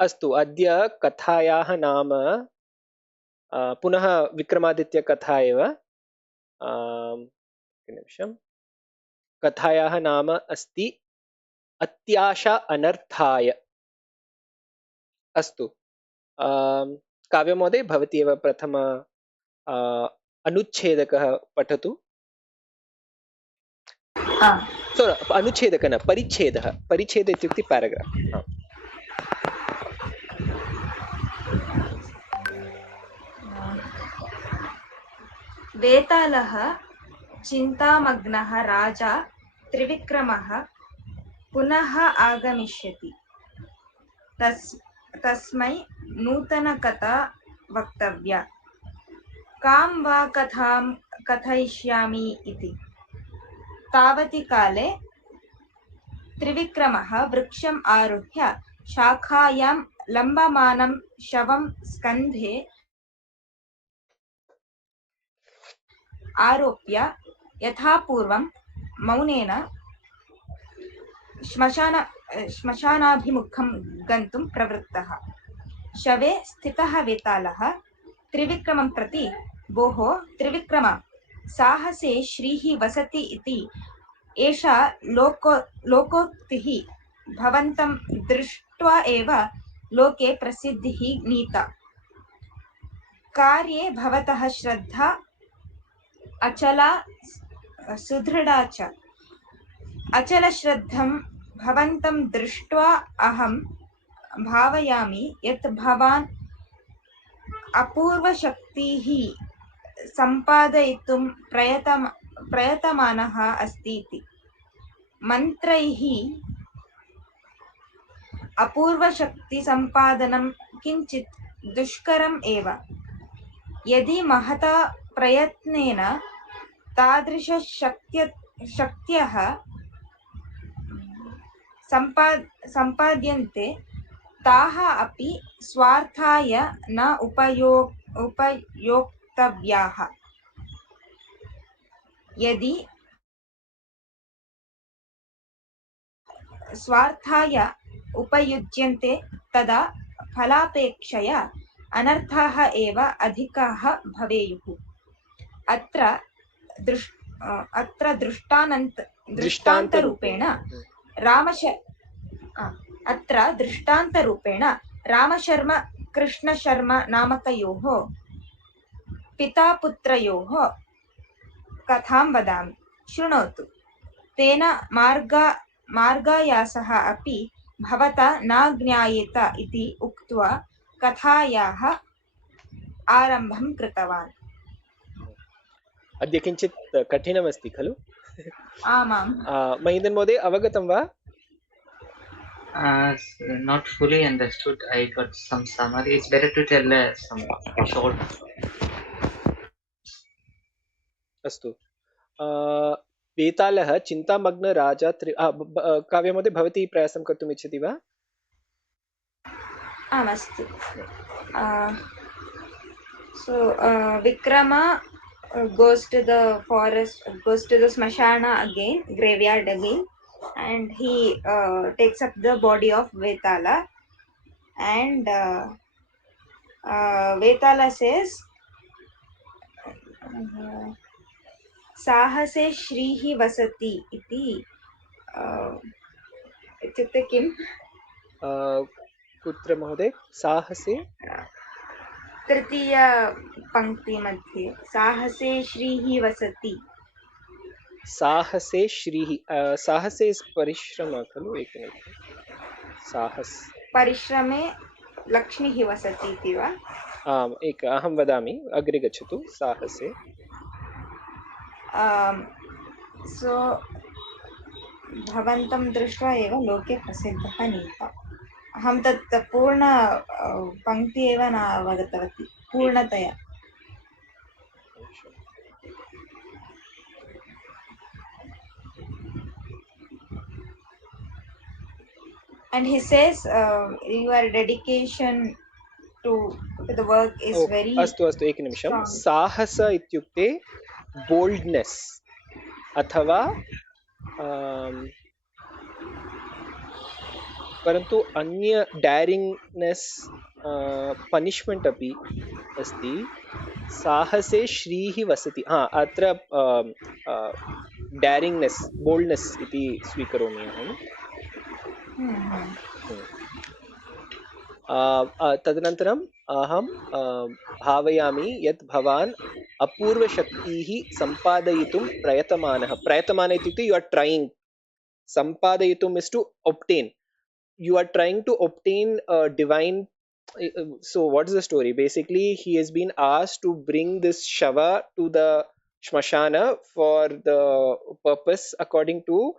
अस्तु, अद्य कथायाः नाम पुनः विक्रमादित्यकथा एव। निमिषम्। कथायाः नाम अस्ति अत्याशा अनर्थाय। अस्तु, काव्यमहोदय भवती एव प्रथम अनुच्छेदकः पठतु। अनुच्छेदक न, परिच्छेदः। परिच्छेद इत्युक्ते पैराग्राफ्। वेतालः चिन्तामग्नः राजा त्रिविक्रमः पुनः आगमिष्यति। तस्मै नूतनकथा वक्तव्या। कां वा कथां कथयिष्यामि इति। तावति काले त्रिविक्रमः वृक्षम् आरुह्य शाखायां लम्बमानं शवं स्कन्धे आरोप्य यथापूर्वं मौनेन श्मशानाभिमुखं गन्तुं प्रवृत्तः। शवे स्थितः वेतालः त्रिविक्रमं प्रति, भोः त्रिविक्रम, साहसे श्रीः वसति इति एषा लोकोक्तिः भवन्तं दृष्ट्वा एव लोके प्रसिद्धिः नीता। कार्ये भवतः श्रद्धा अचला सुदृढा च। अचलश्रद्धं भवन्तं दृष्ट्वा अहं भावयामि यत् भवान् अपूर्वशक्तिः सम्पादयितुं प्रयतमानः अस्ति इति। मन्त्रैः अपूर्वशक्तिसम्पादनं किञ्चित् दुष्करम् एव। यदि महता प्रयत्नेन तादृशशक्त्यः सम्पाद्यन्ते, ताः अपि स्वार्थाय न उपयोक्तव्याः। यदि स्वार्थाय उपयुज्यन्ते तदा फलापेक्षया अनर्थाः एव अधिकाः भवेयुः। अत्र दृष्टान्तरूपेण रामशर्म कृष्णशर्म नामकयोः पितापुत्रयोः कथां वदामि, शृणोतु। तेन मार्गायासः अपि भवता न ज्ञायेत इति उक्त्वा कथायाः आरम्भं कृतवान्। अद्य किञ्चित् कठिनमस्ति खलु? आमां। महीन्द्रन् महोदय, अवगतं वा? Not fully understood. I got some summary. It's better to tell some short. अस्तु, वेतालः चिन्तामग्न राजा काव्यमहोदय भवती प्रयासं कर्तुम् इच्छति वा? आमस्तु। So Vikrama goes to the forest, goes to the smashana again, graveyard again, and he takes up the body of Vetala, and Vetala says, साहसे श्रीः वसति इति। इत्युक्ते किं? कुत्र महोदय? साहसे तृतीय पंक्ति मध्ये साहसे श्रीः वसति। साहसे श्रीः, साहसे परिश्रम खलु? एकनिमिषं। साहस परिश्रमे लक्ष्मीः वसति इति वा? आम्, अहं वदामि, अग्रे गच्छतु। साहसे सो भवन्तं दृष्ट्वा एव लोके प्रसिद्धः नीता। अहं तत् पूर्ण पङ्क्ति एव न अवगतवती पूर्णतया। And he says your dedication to the work is very अस्तु अस्तु, एकनिमिषं। साहस इत्युक्ते बोल्ड्नेस् अथवा परन्तु अन्य डेरिङ्ग्नेस् पनिश्मेण्ट् अपि अस्ति. साहसे श्रीः वसति. अत्र डेरिङ्ग्नेस् बोल्ड्नेस् इति स्वीकरोमि अहं. तदनन्तरम् अहं भावयामि यत् भवान् अपूर्वशक्तिः सम्पादयितुं प्रयतमानः इत्युक्ते यु आर् ट्रैङ्ग्. सम्पादयितुम् is to obtain. You are trying to obtain a divine. So what is the story? Basically, he has been asked to bring this shava to the shmashana for the purpose, according to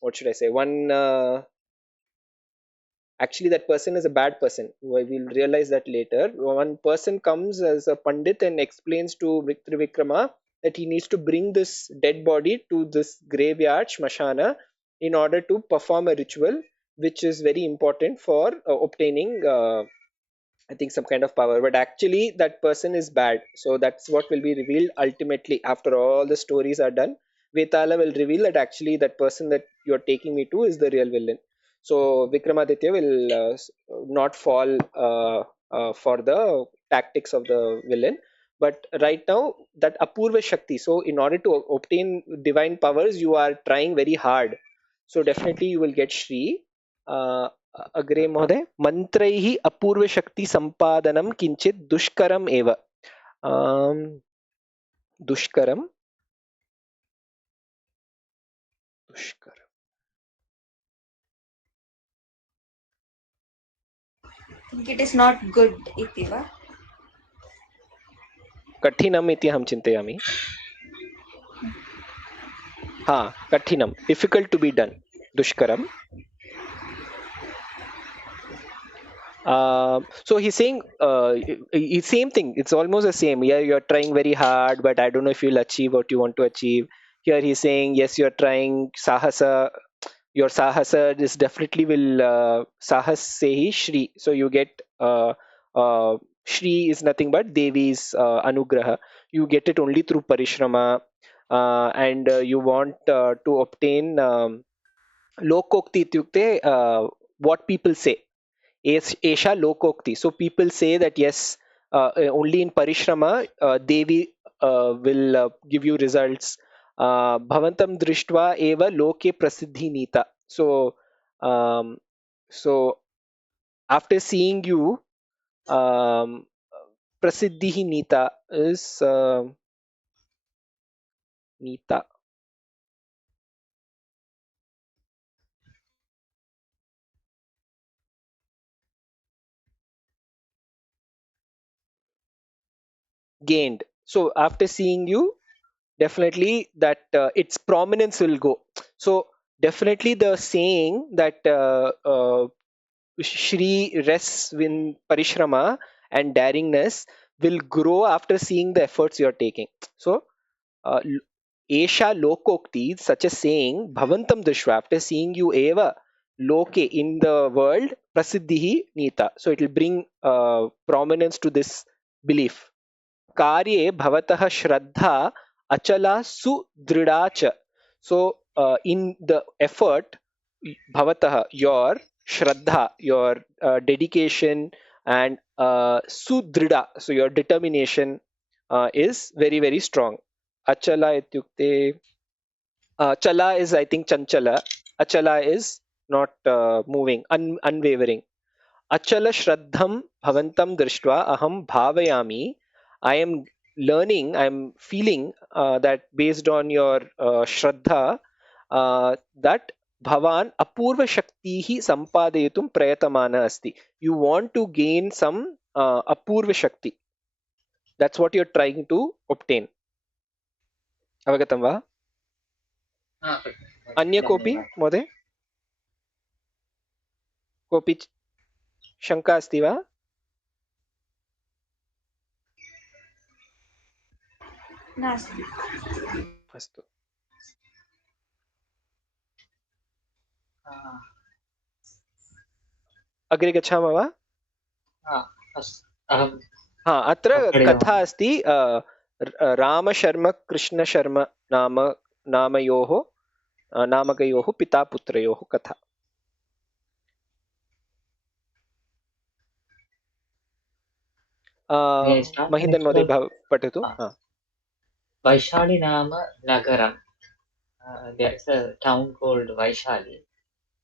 what should I say, one actually that person is a bad person. We'll realize that later. One person comes as a pandit and explains to Trivikrama that he needs to bring this dead body to this graveyard shmashana in order to perform a ritual which is very important for obtaining I think some kind of power. But actually that person is bad, so that's what will be revealed ultimately after all the stories are done. Vetala will reveal that actually that person that you're taking me to is the real villain. So Vikramaditya will not fall for the tactics of the villain. But right now that apurva shakti, so in order to obtain divine powers you are trying very hard, so definitely you will get Shri. अग्रे महोदय, मन्त्रैः अपूर्वशक्ति सम्पादनं किञ्चित् दुष्करम् एव. दुष्करं It is not good iti va? कठिनम् इति अहं चिन्तयामि. कठिनं, difficult to be done, दुष्करम्. So he's saying same thing, it's almost the same. Yeah, you're trying very hard, but I don't know if you'll achieve what you want to achieve. Here he's saying yes, you're trying sahasa, your sahasa is definitely will sahas se hi Shri, so you get Shri is nothing but Devi's anugraha. You get it only through parishrama, and you want to obtain lokokti ityukte, what people say. Esha lokokti. So people say that yes, only in parishrama Devi will give you results. Bhavantam drishtva eva loke prasiddhi nita. So so after seeing you, prasiddhi nita is nita. Gained. So after seeing you, definitely that its prominence will go. So definitely the saying that Shri rests in parishrama and daringness will grow after seeing the efforts you are taking. So Esha lokokti, such a saying, bhavantam drishva, after seeing you eva loke, in the world, prasiddhihi nita. So it will bring prominence to this belief. कार्ये भवतः श्रद्धा अचला सुदृढ़ा च. So in the effort, bhavatah, your shraddha, your dedication, and sudrida, so your determination is very very strong. Achala ityukte, chala is I think chanchala. Achala is not moving, unwavering. Achala shraddham bhavantam drishtva aham bhavayami. I am learning, I am feeling that based on your shraddha, that bhavan apurva shaktihi sampadayitum prayatamana asti. You want to gain some apurva shakti. That's what you're trying to obtain. Avagatam va? Anya kopi, mode? Kopi shanka asti va? Nasti. Astu. अग्रे गच्छामः वा? अत्र कथा अस्ति रामशर्म कृष्णशर्म नामकयोः पितापुत्रयोः कथा. महीन्दन् महोदय पठतु. वैशाली नाम नगरं. There is a town called Vaishali.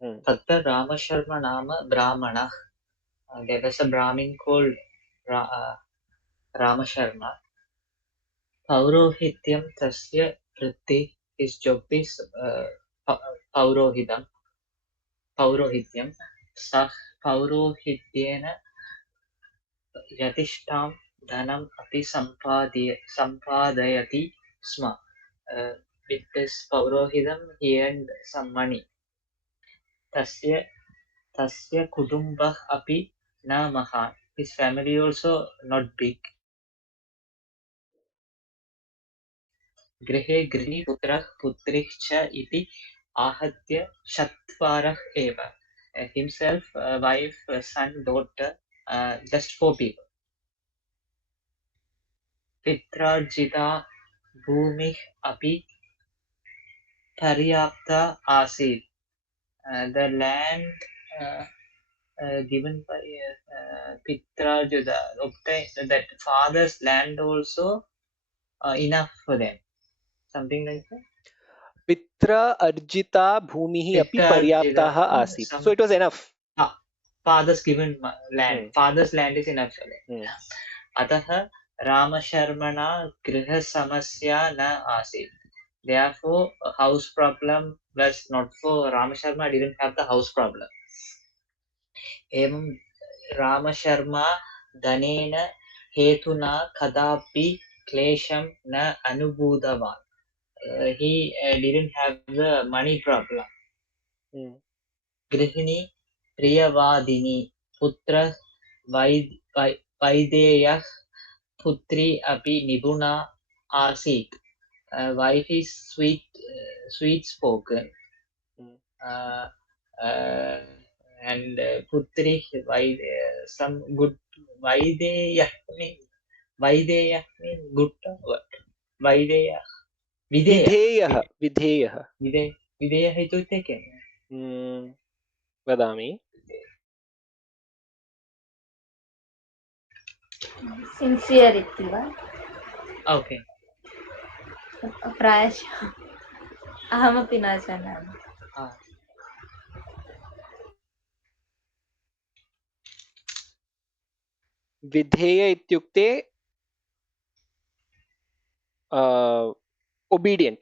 तत्र रामशर्मा नाम ब्राह्मणः. There was a Brahmin called Ramasharma. पौरोहित्यं तस्य वृत्ति. His job is पौरोहित्यं. सः पौरोहित्येन यतिष्ठां धनम् अपि सम्पादयति स्म. With this पौरोहित्यं he earned some money. तस्य कुटुम्बः अपि न महान्. His family also not big. गृहे पुत्रः पुत्री च इति आहत्य चत्वारः एव. Himself, wife, son, daughter, just 4 people. पित्रार्जिता भूमिः अपि पर्याप्ता आसीत्. The land given by Pitrarjita, obtained that father's land also enough for them. Something like that. Pitra arjita bhumihi api paryaptah asit. So it was enough. Father's given land. Father's land is enough for them. अतः रामशर्मणा गृहसमस्या न आसीत्. Therefore, a house problem was not for Ramasharma. Didn't have the house problem. एवं रामशर्मा धनेन हेतुना कदापि क्लेशं न अनुभूतवान्. He didn't have the money problem. गृहिणी प्रियवादिनी पुत्र वैदेयः पुत्री अपि निपुणा आसीत्. Wife is sweet spoken. And putri some good. Vaideya means good word. Vaideya Videyah इत्युक्ते किं? वदामि. सिन्सियर् इति वा? ओके, प्रायशः अहमपि न जानामि. विधेय इत्युक्ते obedient.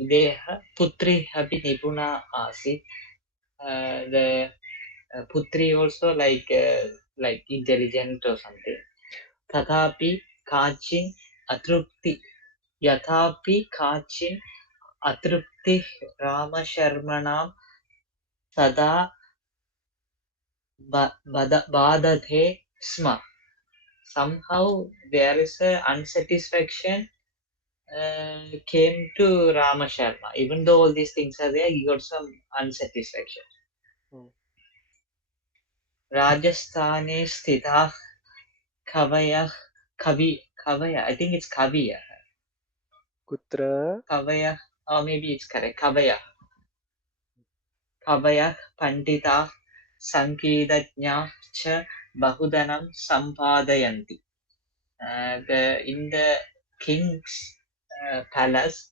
विधेयः पुत्री अपि निपुणा आसीत्. The putri also like intelligent or something. तथापि काचिन् अतृप्तिः रामशर्मणां सदा बाधते स्म. Somehow there is a unsatisfaction came to Ramasharma. Even though all these things are there, he got some unsatisfaction. Rajasthane sthitah kavayah, I think it's kaviyah. Kutra? Kavayah, or maybe it's correct. Kavayah panditah sankidajñā cha bahudanam sampadayanti. In the king's palace,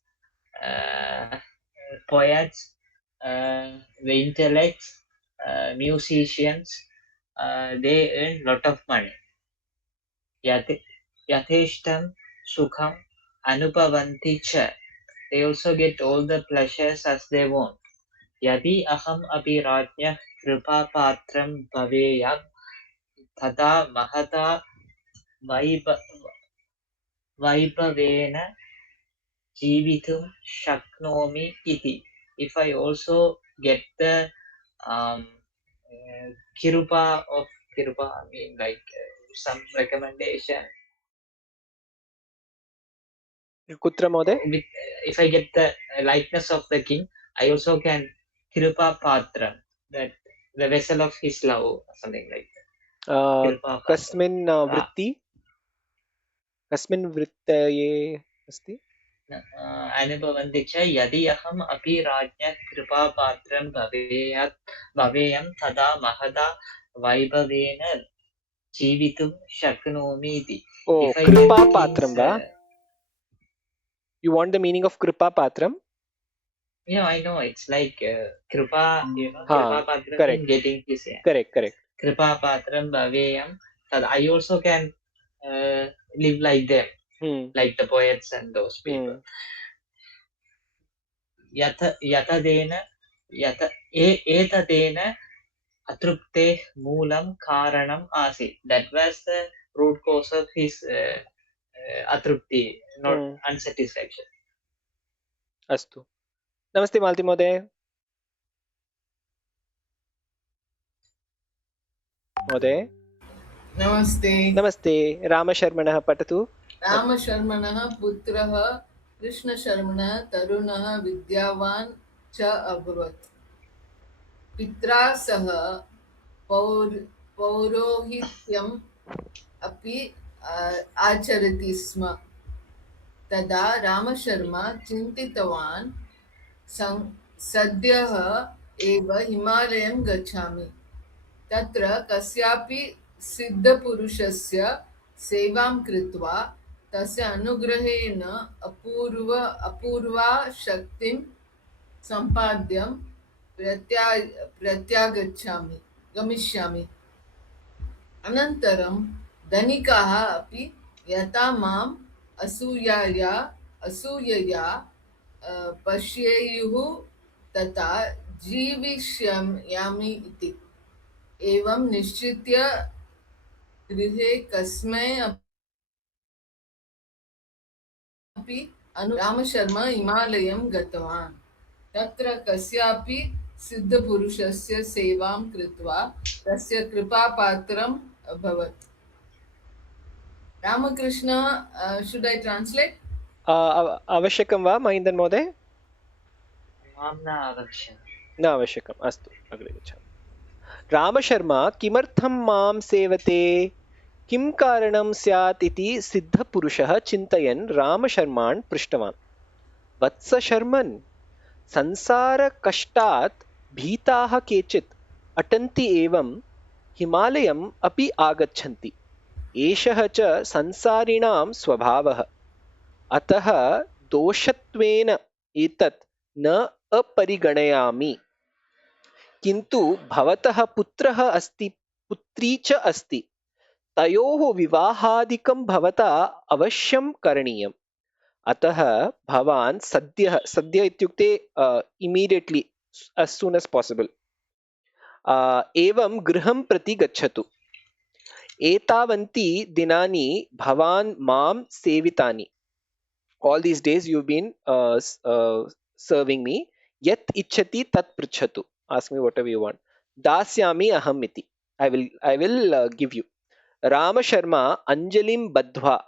poets, the intellects, musicians, they earn lot of money. Yatheshtam sukham anubhavanti cha. They also get all the pleasures as they want. Yadi aham api rajñah kripapatram bhaveyam tata mahata vaibhavena jivitum shaknomi iti. If I also get the kirupa, I mean like some recommendation. Kutra Mode? If I get the likeness of the king, I also can kirupa patra, that the vessel of his love or something like that. Kasmin vritti? Kasmin vrittaye asti? Anubhavanti cha yadi aham api rajñah kripapatram bhaveyam tada mahada vaibhavena जीवितुं शक्नोमि इति. Oh, If I kripa get patram means, va? You want the meaning of kripa patram? I know it's like kripa, Ha, kripa patram correct, in getting this. correct, correct. Kripa patram bhaveyam. That I also can live like them, like the poets and those people. Yatadena etadena atrupte moolam karanam asi. That was the root cause of his atrupti, not unsatisfaction. अस्तु. नमस्ते मालती महोदय. महोदय. नमस्ते. नमस्ते. रामशर्मणः पठतु. रामशर्मणः पुत्रः कृष्णशर्मणः तरुणः विद्यावान् च अभवत्. पित्रा सह पौरोहित्यम् अपि आचरति स्म. तदा रामशर्मा चिन्तितवान्, सद्यः एव हिमालयं गच्छामि. तत्र कस्यापि सिद्धपुरुषस्य सेवां कृत्वा तस्य अनुग्रहेण अपूर्वा शक्तिं सम्पाद्य गमिष्यामि. अनन्तरं धनिकाः अपि यथा माम् असूयया पश्येयुः तथा जीविष्यामि इति. एवं निश्चित्य गृहे कस्मै अपि रामशर्मा हिमालयं गतवान्. तत्र कस्यापि सिद्धपुरुषस्य सेवां कृत्वा तस्य कृपापात्रम् अभवत्. Ramakrishna, should I translate? आवश्यकं वा महेन्द्रन् महोदय? न आवश्यकम्. अस्तु, अग्रे गच्छामि. रामशर्मा किमर्थं मां सेवते? किं कारणं स्यात् इति सिद्धपुरुषः चिन्तयन् रामशर्मान् पृष्टवान्. वत्स शर्मन्, संसारकष्टात् भीताः केचित् अटन्ति एवं हिमालयम् अपि आगच्छन्ति. एषः च संसारिणां स्वभावः. अतः दोषत्वेन एतत् न अपरिगणयामि. किन्तु भवतः पुत्रः अस्ति, पुत्री च अस्ति. तयोः विवाहादिकं भवता अवश्यं करणीयम्. अतः भवान् सद्य इत्युक्ते इमीडियट्ली, as soon as possible, एवं गृहं प्रति गच्छतु. एतावन्ति दिनानि भवान् मां सेवितानि. All these days you've been serving me. Yat ichchati tat pruchhatu. Ask me whatever you want. Dasyami aham iti. I will give you. Rama Sharma Anjalim Badhva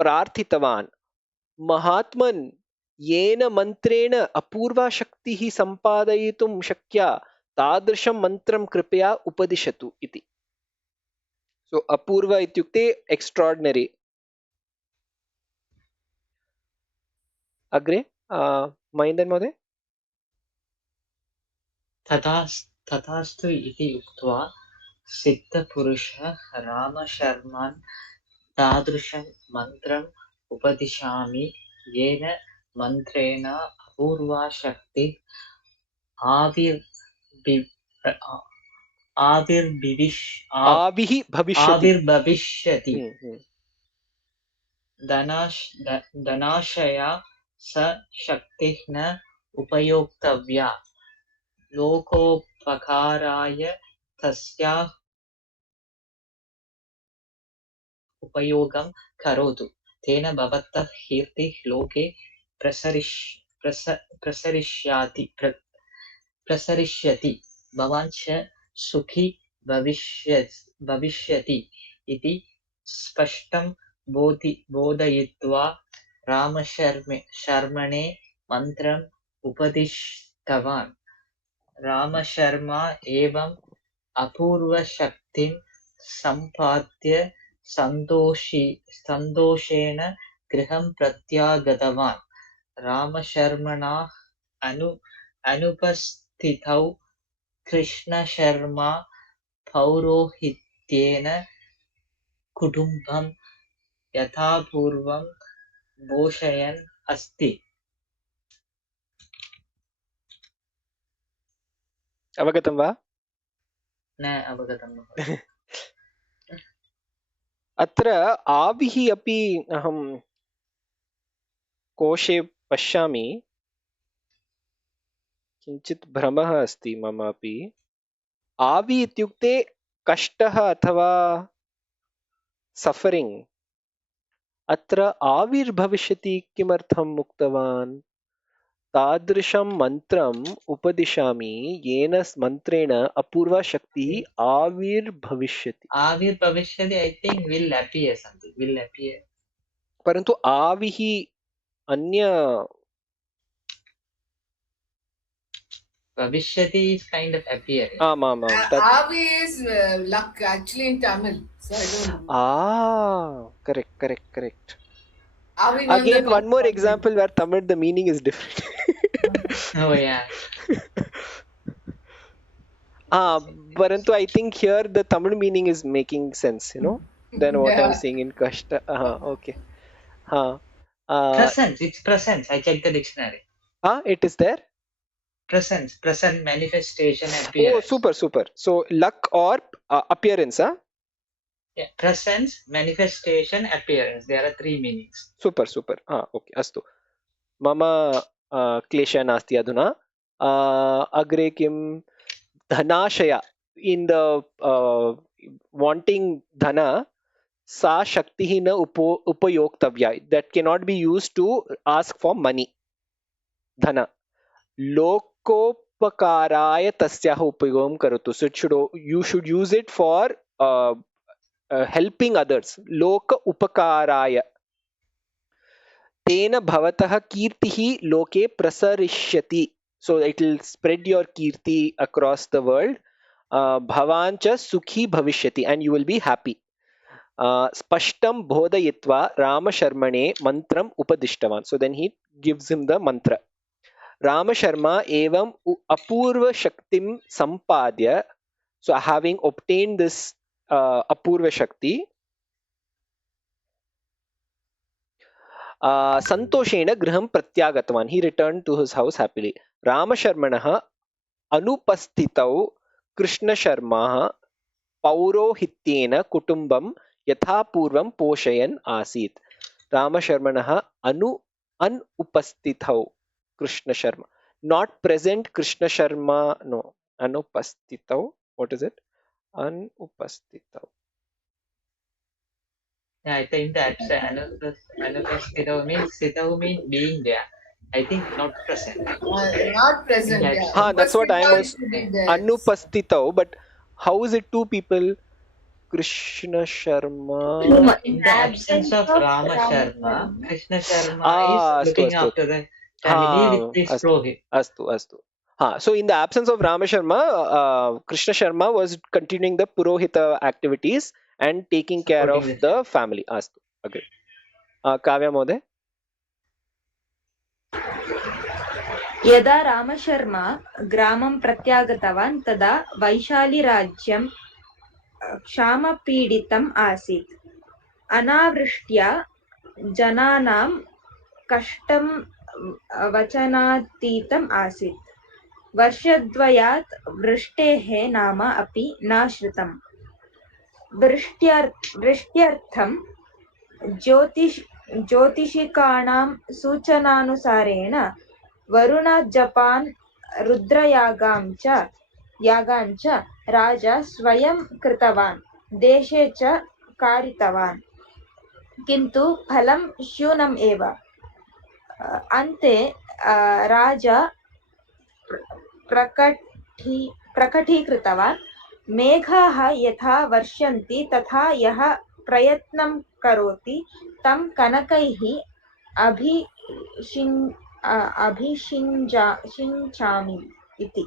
Prarthitavan Mahatman Yena Mantreణ Apurva Shaktihi Sampadayitum Shakya Tadrisham Mantram Kripaya Upadishatu iti. So Apurva ityukte extraordinary. Agre, Mahindran Mहोदय. तथास्तु इति उक्त्वा सिद्धपुरुषः रामशर्मान् तादृशं मन्त्रम् उपदिशामि येन मन्त्रेण अपूर्वा शक्तिः आविर्भविष्यति. धनाशया स शक्तिः न उपयोक्तव्या. लोकोपकाराय तस्याः उपयोगं करोतु. तेन भवतः कीर्तिः लोके प्रसरिष्यति. भवान् च सुखी भविष्यति इति स्पष्टं बोधयित्वा रामशर्मणे मन्त्रम् उपदिष्टवान्. रामशर्मा एवम् अपूर्वशक्तिं सम्पाद्य सन्तोषेण गृहं प्रत्यागतवान्. रामशर्मणा अनुपस्थितौ कृष्णशर्मा पौरोहित्येन कुटुम्बं यथा पूर्वं पोषयन् अस्ति. अवगतं वा? न अवगतं महोदय. अत्र आविः अपि अहं कोशे पश्यामि, किञ्चित् भ्रमः अस्ति मम अपि. आवि इत्युक्ते कष्टः अथवा सफरिङ्ग्. अत्र आविर्भविष्यति किमर्थम् उक्तवान्? तादृशं मन्त्रम् उपदिशामि येन मन्त्रेण अपूर्वा शक्तिः आविर्भविष्यति. आविर्भविष्यति, I think will appear something. Will appear. परन्तु आविः अन्य Bhavishyati is kind of appearing. आमामां Avi is luck actually in Tamil. So I don't know. correct. Avi means Again, the one more comfort. example where Tamil the meaning is different. Oh yeah. Parantu I think here the Tamil meaning is making sense, than what I'm Yeah. saying in Kashta. Okay. Presence. It's presence. I checked the dictionary. It is there? Presence. Present manifestation Oh, appearance. super. So luck or appearance, Yeah. Presence, manifestation, appearance. There are three meanings. Super. Okay, अस्तु. मम क्लेशः नास्ति अधुना. अग्रे किं धनाशय. In the wanting dhana, सा शक्तिः न उपयोक्तव्या. That cannot be used to ask for money. धन. लोकोपकाराय तस्याः उपयोगं करोतु. So you should use it for helping others. लोक उपकाराय. तेन भवतः कीर्तिः लोके प्रसरिष्यति. So it will spread your kirti across the world. भवान् च सुखी भविष्यति and you will be happy. स्पष्टं बोधयित्वा रामशर्मणे मन्त्रम् उपदिष्टवान्. So then he gives him the mantra. रामशर्मा एवं अपूर्व शक्तिं सम्पाद्य. So having obtained this अपूर्व शक्ति, सन्तोषेण गृहं प्रत्यागतवान्. He returned to his house happily. रामशर्मणः अनुपस्थितौ Krishna Sharma पौरोहित्येन कुटुम्बं यथापूर्वं पोषयन् आसीत्. रामशर्मणः अनुपस्थितौ Krishna Sharma. Not present Krishna Sharma. No. Anupastitau. What is it? Anupastitau. Yeah, I think that's anupastitau means sitau means being there. I think not present. Not present. Yeah. That's what I was. Upasthita should be there. Anupastitau. But how is it two people? Krishna Sharma. In the absence of Rama Sharma, Krishna Sharma is looking after the family with this Purohit. Astu. So in the absence of Rama Sharma, Krishna Sharma was continuing the Purohita activities and taking care of the family. Astu. Agree. Kavya Mode. यदा रामशर्मा ग्रामं प्रत्यागतवान् तदा वैशालीराज्यं क्षामपीडितम् आसीत्. अनावृष्ट्या जनानां कष्टं वचनातीतम् आसीत्. वर्षद्वयात् वृष्टेः नाम अपि न श्रुतम्. वृष्ट्यर्थं ज्योतिषिकाणां सूचनानुसारेण वरुणजपान् रुद्रयागाञ्च राजा स्वयं कृतवान्. देशे च कारितवान्. किन्तु फलं शून्यम् एव. अन्ते राजा प्रकटीकृतवान्. मेघाः यथा वर्षन्ति तथा यः प्रयत्नं करोति तं कनकैः अभिषिञ्चामि इति.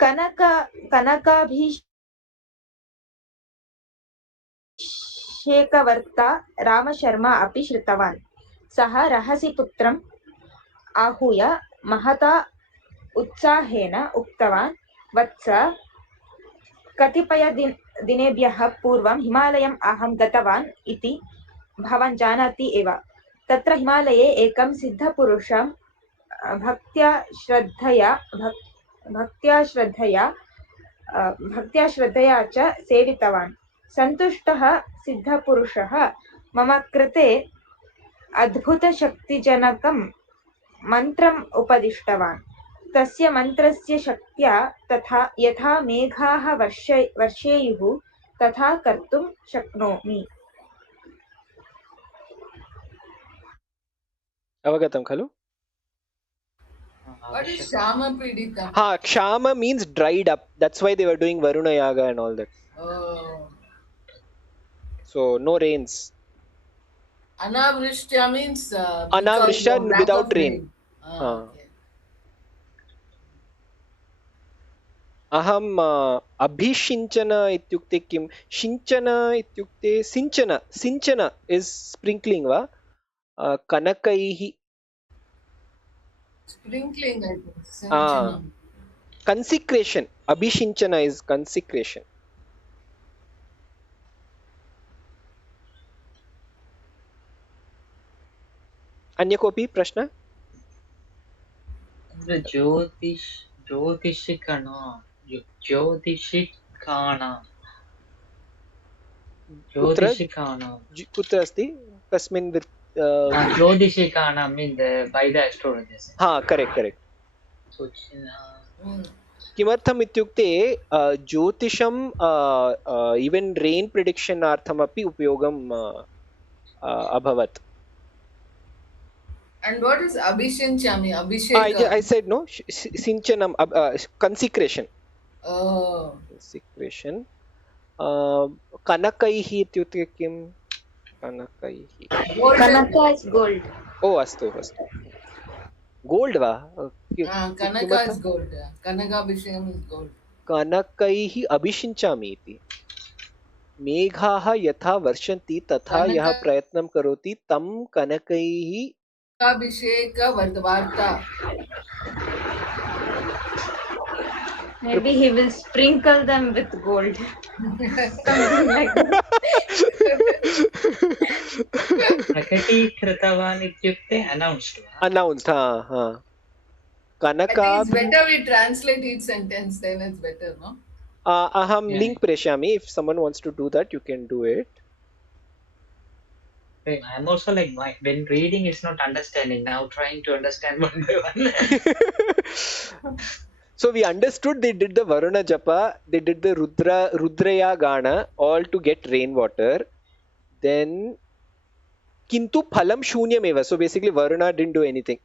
कनकाभिषेकवार्ता रामशर्मा अपि श्रुतवान्. सः रहसि पुत्रम् आहूय महता उत्साहेन उक्तवान्, वत्स, दिनेभ्यः पूर्वं हिमालयम् अहं गतवान् इति भवान् जानाति एव। तत्र हिमालये एकं सिद्धपुरुषं भक्त्या श्रद्धया च सेवितवान्। सन्तुष्टः सिद्धपुरुषः मम कृते अद्भुतशक्तिजनकं मन्त्रम् उपदिष्टवान्। तस्य मन्त्रस्य शक्त्या तथा यथा मेघाः वर्षेयुः तथा कर्तुं शक्नोमि। अवगतं खलु? What is Shama Pidita? Kshama means dried up. That's why they were doing Varuna Yaga and all that. Oh. So no rains. Anavrishya means Anavrishya without rain. Okay. अहम् अभिषिञ्चन इत्युक्ते किं? शिञ्चन इत्युक्ते सिञ्चन is sprinkling वा? कनकैः Sprinkling, I think. Consecration. Abhishinchana is consecration. अन्य कोऽपि प्रश्न? कुत्र अस्ति? कस्मिन्? ज्योतिषिकाणां means by the astrologers. Correct. किमर्थम् इत्युक्ते ज्योतिषं इवन् रेन् प्रिडिक्षनार्थमपि उपयोगम् अभवत्. And what is Abhishinchami? Abhishek. I said no. Sinchanam, consecration. Oh. Consecration. Kanakaihi इत्युक्ते किम्? Kanakaihi. Kanaka is gold. अस्तु. Gold वा? Kanaka is gold. Kanaka Abhishekam is gold. कनकैः अभिषिञ्चामि इति. मेघाः यथा वर्षन्ति तथा यः प्रयत्नं करोति तं कनकैः Abhisheka Varta. Maybe he will sprinkle them with gold. Something like that. प्रकटीकृतवान् इत्युक्ते announced. कनका. It's better we translate each sentence, then it's better, no? अहं लिंक प्रेषयामि. If someone wants to do that, you can do it. I'm also like when reading is not understanding, now trying to understand one by one. So we understood they did the Varuna Japa, they did the Rudraya Gana, all to get rainwater. Then Kintu Phalam Shunyameva. So basically Varuna didn't do anything.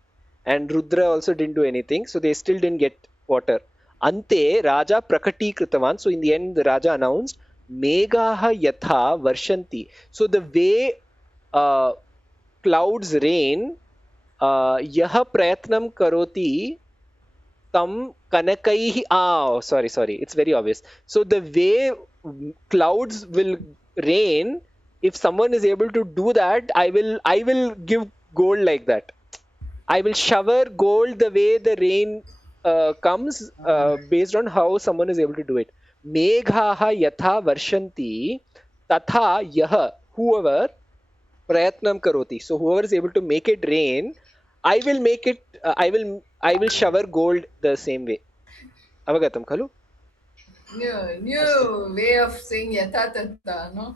And Rudra also didn't do anything. So they still didn't get water. Ante Raja Prakati Kritavan. So in the end the Raja announced Meghaha Yatha Varshanti. So the way clouds rain, Yaha Prayatnam Karoti Tam Kanakaihi. Sorry. It's very obvious. So the way clouds will rain, if someone is able to do that, I will give gold like that. I will shower gold the way the rain comes based on how someone is able to do it. Meghaha yatha varshanti tatha yaha, whoever prayatnam karoti. So whoever is able to make it rain, I will make it. I will shower gold the same way. Avagatam khalu? New way of saying yatha tattha, no?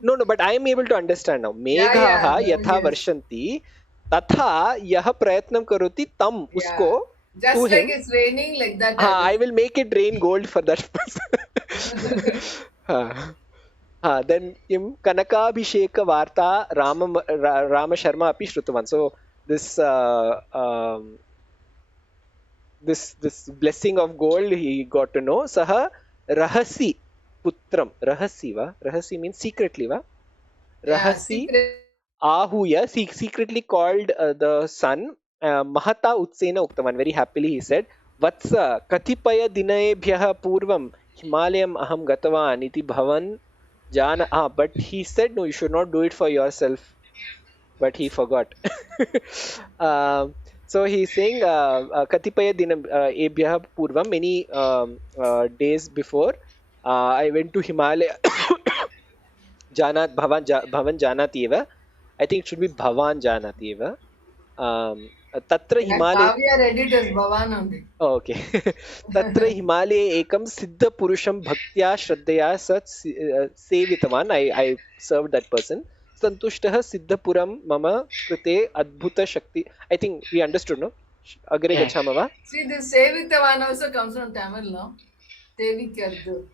No, but I am able to understand now. Meghaha yatha varshanti tatha yaha prayatnam karoti tam usko. Just like him. It's raining like that. I will make it rain gold for that person. Then Kim Kanakabhisheka Varta Rama Sharma api Shrutavan. So this this blessing of gold he got to know. Saha Rahasi Putram. Rahasi va? Rahasi means secretly va? Rahasi Ahuya secretly called the son Mahata Utsena Uktavan. Very happily he said, Vatsa Katipaya Dinayebhyaha Purvam Himalayam Aham Gatavan iti Bhavan Jana. But he said, no, you should not do it for yourself. But he forgot. So he's saying Katipaya Dinayebhyaha Purvam, many days before, I went to Himalaya. Bhavan Janati eva. I think it should be Bhavan Janati eva. Tatra Himalaya. Kavya read it as Bhavan only. Oh, okay. तत्र हिमालये एकं सिद्धपुरुषं भक्त्या श्रद्धया सेवितवान्. I served that person. सन्तुष्टः सिद्धपुरं मम कृते अद्भुतशक्ति. I think we understood, no? अग्रे Yeah. गच्छामः वा? See, this Sevitavan also comes from Tamil, no? Sevikardu.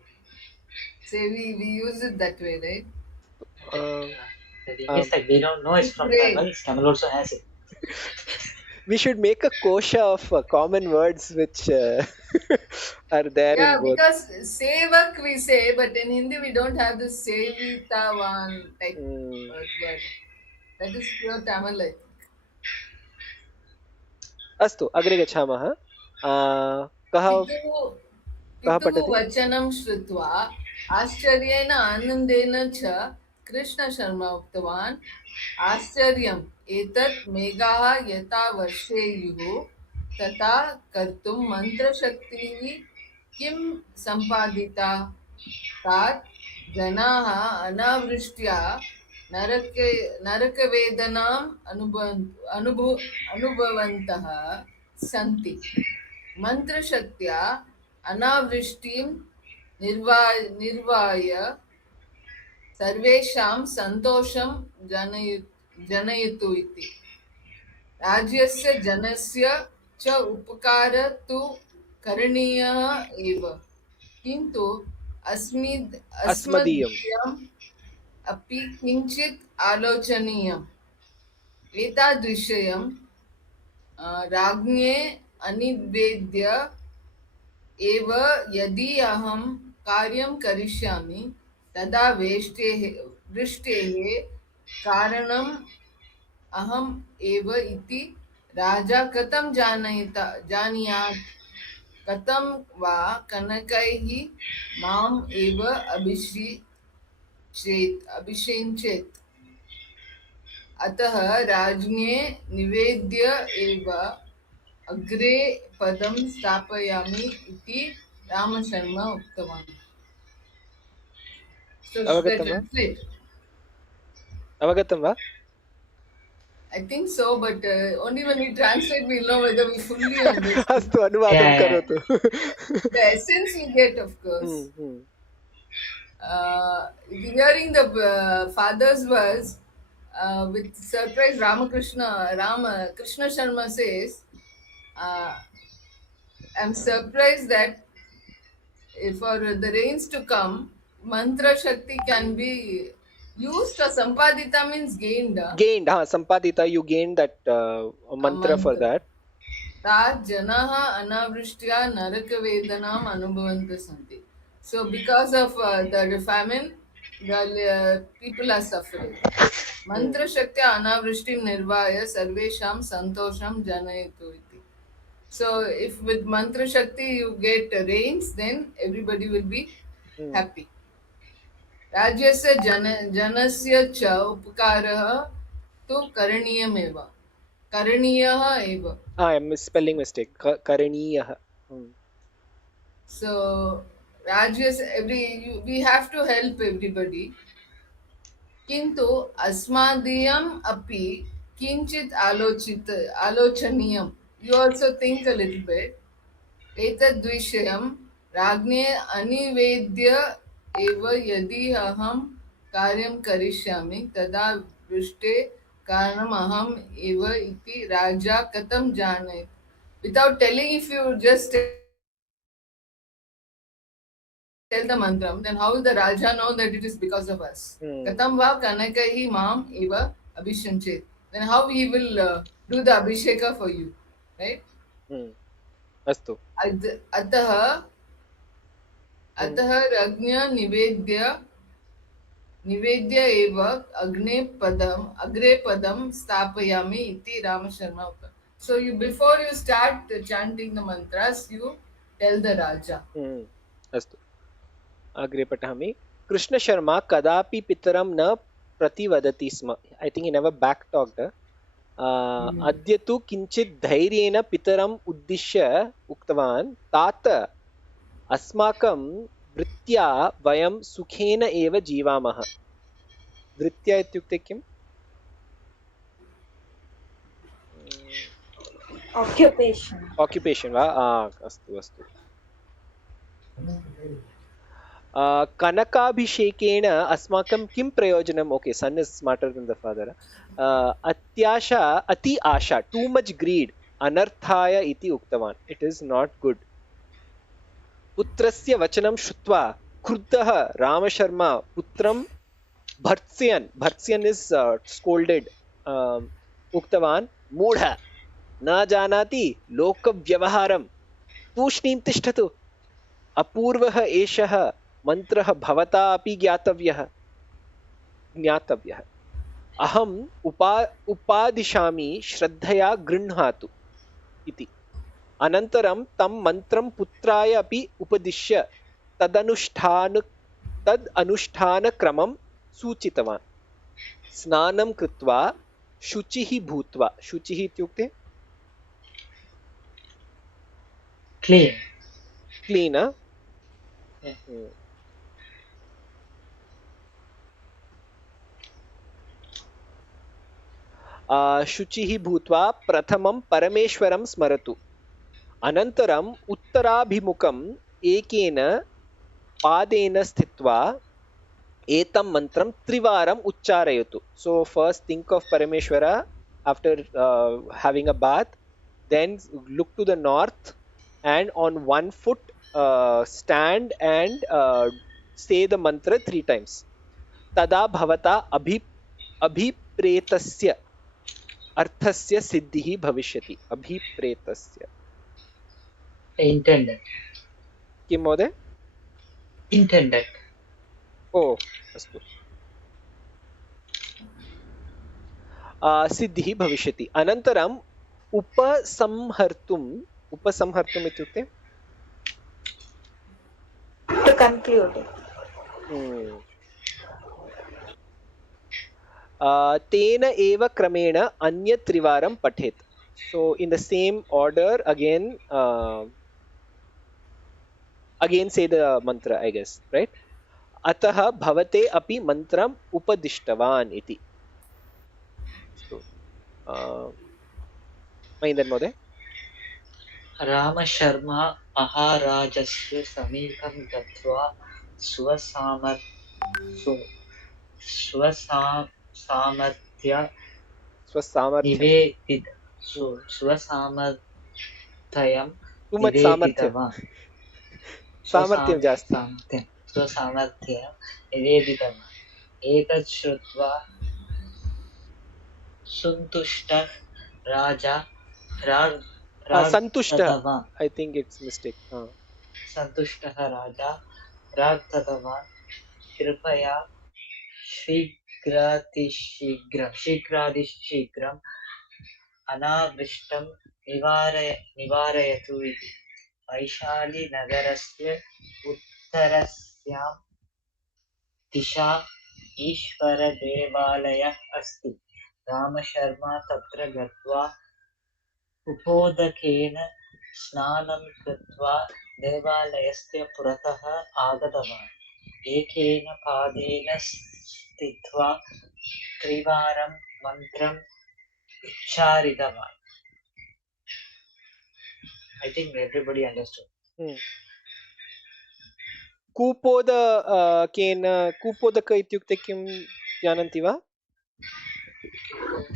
Sevi, we use it that way, right? The thing is that we don't know it's from Pray. Tamil. Tamil also has it. We should make a kosha of common words which are there Yeah, in both. because Sevak we say, but in Hindi we don't have this Sevitavan type word. That is pure Tamil, I think. अस्तु अग्रे गच्छामः. कः कः पितुः पठति? वचनं श्रुत्वा आश्चर्येण आनन्देन च कृष्णशर्मा उक्तवान्, आश्चर्यम्, एतत् मेघाः यथा वर्षेयुः तथा कर्तुं मन्त्रशक्तिः किं सम्पादिता? तात् जनाः अनावृष्ट्या नरकवेदनाम् अनुभवन्तः सन्ति. मन्त्रशक्त्या अनावृष्टिं निर्वाय सर्वेषां सन्तोषं जनयतु इति. राज्यस्य जनस्य च उपकारः तु करणीयः एव, किन्तु अस्मदीयम् अपि किञ्चित् आलोचनीयम्. एतादृशं राज्ञे अनिवेद्य एव यदि अहं कार्यं करिष्यामि तदा वृष्टेः कारणम् अहम् एव इति राजा कथं जानीयात्? कथं वा कनकैः माम् एव अभिषिञ्चेत्. अतः राज्ञे निवेद्य एव अग्रे पदं स्थापयामि इति रामशर्मा उक्तवान्. So should I translate? अवगतं वा? I think so, but only when we translate we'll know whether we fully understand. अस्तु अनुवादं करोतु. The essence we get, of course. Hearing the father's words, with surprise, Krishna Sharma says, I'm surprised that for the rains to come, mantra shakti can be used, or sampadita means gained. Gained, sampadita, you gained that mantra for that. तात जनाः अनावृष्ट्या नरकवेदनाम् अनुभवन्तः सन्ति. So because of the famine, the people are suffering. Mantra Shaktya Anavrushtim Nirvaya Sarvesham Santosham Janayatu iti. So if with Mantra Shakti you get rains, then everybody will be happy. Rajyasya janasya cha upkarah tu karaniyameva. Karaniyah eva. I'm spelling mistake. Karaniyah. So Rajyas, we have to help everybody. किन्तु अस्मादीयम् अपि किञ्चित् आलोचनीयम्. You also think a little bit. एतद्विषयं राज्ञे अनिवेद्य एव यदि अहं कार्यं करिष्यामि तदा वृष्टे कारणम् अहम् एव इति राजा कथं जानेत्? Without telling, if you just tell the mantram, then how will the Raja know that it is because of us? Katam va kanakaihi mam eva abhishanchet. Then how he will do the abhisheka for you, right? Astu. Atah ragnya nivedya eva agre padam stapayami iti Ramasharma. So before you start chanting the mantras, you tell the Raja. Astu. अग्रे पठामि. कृष्णशर्मा कदापि पितरं न प्रतिवदति स्म. I think he never backtalked. अद्य तु किञ्चित् धैर्येण पितरम् उद्दिश्य उक्तवान्, तात अस्माकं वृत्त्या वयं सुखेन एव जीवामः. वृत्त्या इत्युक्ते किम्? Occupation वा? अस्तु अस्तु. कनकाभिषेकेण अस्माकं किं प्रयोजनम्? Okay, son is smarter than the father. अत्याशा, अति आशा, टू मच ग्रीड, अनर्थाय इति उक्तवान्. It is not good. पुत्रस्य वचनं श्रुत्वा क्रुद्धः रामशर्मा पुत्रं भर्त्स्यन् इज स्कोल्डेड, उक्तवान्, मूढ, न जानाति लोकव्यवहारं, तूष्णीं तिष्ठतु. अपूर्वः एषः मन्त्रः भवता अपि ज्ञातव्यः. अहम् उपादिशामि, श्रद्धया गृह्णातु इति. अनन्तरं तं मन्त्रं पुत्राय अपि उपदिश्य तदनुष्ठानक्रमं सूचितवान्. स्नानं कृत्वा शुचिः भूत्वा, शुचिः इत्युक्ते क्लीन. शुचिः भूत्वा प्रथमं परमेश्वरं स्मरतु. अनन्तरम् उत्तराभिमुखम् एकेन पादेन स्थित्वा एतं मन्त्रं त्रिवारम् उच्चारयतु. So first think of Parameshwara after having a bath, then look to the north and on one foot stand and say the mantra 3 times. Tada bhavata अभिप्रेतस्य अर्थस्य सिद्धिः भविष्यति. अभिप्रेतस्य intended. किं महोदय? Intended. ओ अस्तु. सिद्धिः भविष्यति. अनन्तरम् उपसंहर्तुम् इत्युक्ते to conclude. तेन एव क्रमेण अन्य त्रिवारं पठेत्. So in the same order again say the mantra, I guess, right? अतः भवते अपि मन्त्रम् उपदिष्टवान् इति. महेन्द्र महोदय. रामशर्मा महाराजस्य समीपं गत्वा स्वसामर्थ्यं निवेदितवान्. एतत् श्रुत्वा सन्तुष्टः राजा I think it's mistake. सन्तुष्टः राजा प्रार्थितवान्, कृपया शीघ्रातिशीघ्रम् अनावृष्टं निवारयतु इति. वैशालीनगरस्य उत्तरस्यां दिशा ईश्वरदेवालयः अस्ति. रामशर्मा तत्र गत्वा उपोदकेन स्नानं कृत्वा देवालयस्य पुरतः आगतवान्. एकेन पादेन स्थित्वा त्रिवारं मन्त्रम् उच्चारितवान्. I think everybody understood. कूपोदक इत्युक्ते किं जानन्ति वा?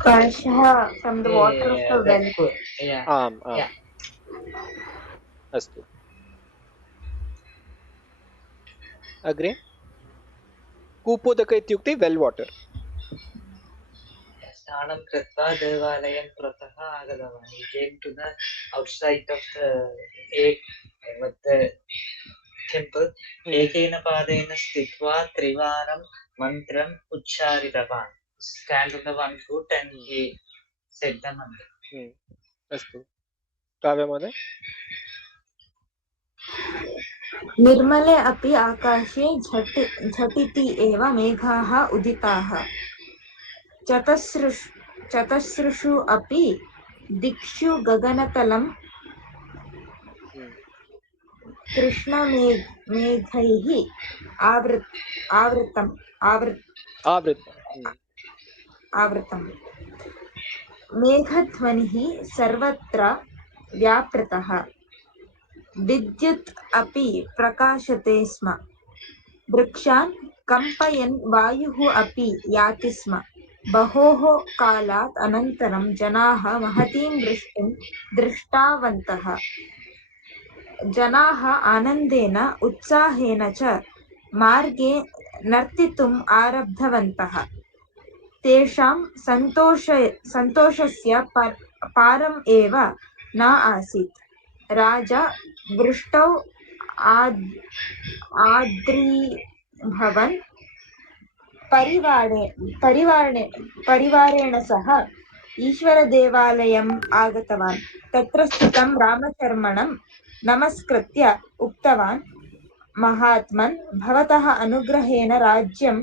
Kashah from the water of the well. आम्. अस्तु. अग्रे. कूपोदक इत्युक्ते वेल् वाटर्. स्नानं कृत्वा देवालयं पुरतः आगतवान्. He came to the outside of the temple. एकेन पादेन स्थित्वा त्रिवारं मन्त्रम् उच्चारितवान्. Stand on the one foot and he said the mantra. अस्तु. काव्य महोदय. निर्मले अपि आकाशे झटिति एव मेघाः उदिताः. चतस्रुषु अपि दिक्षु गगनतलं कृष्णमेघैः आवृतम् आवृतम् मेघध्वनिः सर्वत्र व्यापृतः विद्युत् अपि प्रकाशते स्म वृक्षान् कम्पयन् वायुः अपि याति स्म बहोः कालात् अनन्तरं जनाः महतीं वृष्टिं दृष्टवन्तः जनाः आनन्देन उत्साहेन च मार्गे नर्तितुम् आरब्धवन्तः तेषां सन्तोषस्य पारम् एव न आसीत् राजा वृष्टौ आद्रीभवन् परिवारेण सह ईश्वरदेवालयम् आगतवान् तत्र स्थितं रामशर्मणं नमस्कृत्य उक्तवान् महात्मन् भवतः अनुग्रहेण राज्यं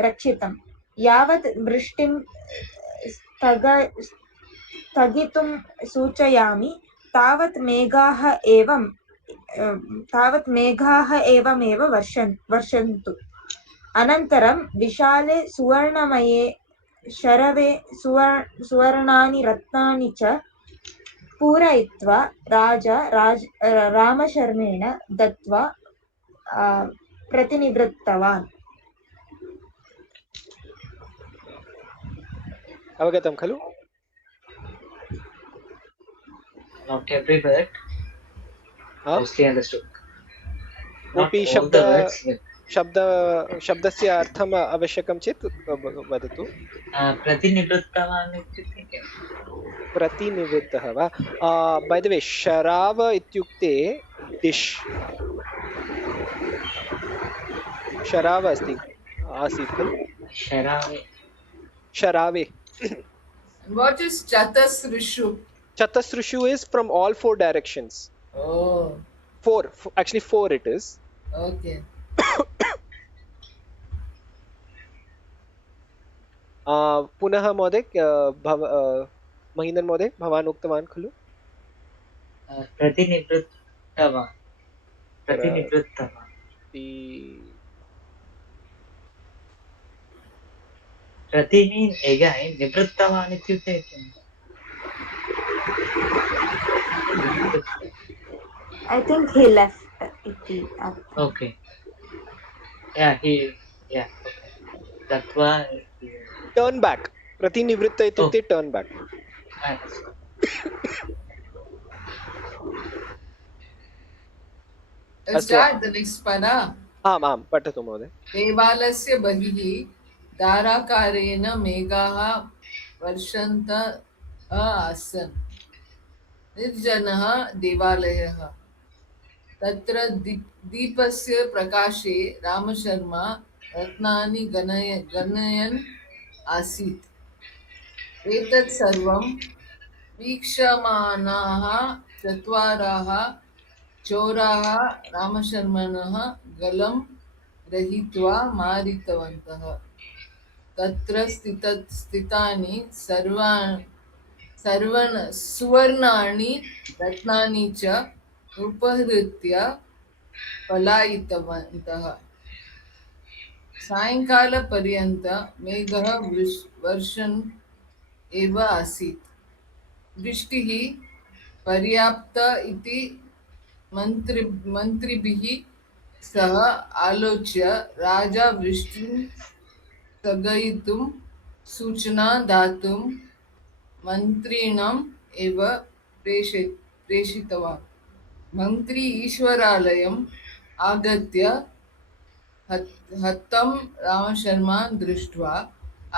रक्षितं यावत् वृष्टिं स्थगितुं सूचयामि तावत् मेघाः एवमेव वर्षन्तु अनन्तरं विशाले सुवर्णमये शरवे सुवर्णानि रत्नानि च पूरयित्वा राजा रामशर्मेण दत्त्वा प्रतिनिवृत्तवान् अवगतं खलु? Not every word. Mostly understood. Not कोऽपि all the words. शब्दस्य अर्थम् आवश्यकं चेत् वदतु. प्रतिनिवृत्तवान् इत्युक्ते किम्? प्रतिनिवृत्तः वा? बै द वे शराव इत्युक्ते डिश्. शराव आसीत् खलु? शरावे. What is Chatasrishu? Chatasrishu is from all four directions. Oh. Four it is. Okay. पुनः महोदय महीन्दर महोदय भवान् उक्तवान् खलु? प्रतिनिवृत्तवान्. प्रति means again, निवृत्तवान् इत्युक्ते किम्? I think he left iti. Okay. Okay. That's why. Turn back. प्रतिनिवृत्त इत्युक्ते turn back. Let's start the next para. आम् पठतु महोदय. देवालयस्य बहिः धाराकारेण मेघाः वर्षन्तः आसन् निर्जनः देवालयः तत्र दीपस्य प्रकाशे रामशर्मा रत्नानि गणयन् आसीत् एतत् सर्वं वीक्षमाणाः चत्वारः चोराः रामशर्मणः गलं गृहीत्वा मारितवन्तः तत्र स्थितानि सुवर्णानि रत्नानि च उपहृत्य पलायितवन्तः सायङ्कालपर्यन्तं मेघः वर्षन् एव आसीत् वृष्टिः पर्याप्ता इति मन्त्रिभिः सह आलोच्य राजा वृष्टिं स्थगयितुं सूचना दातुं मन्त्रिणम् एव प्रेषितवान् मन्त्री ईश्वरालयम् आगत्य हतं रामशर्मा दृष्ट्वा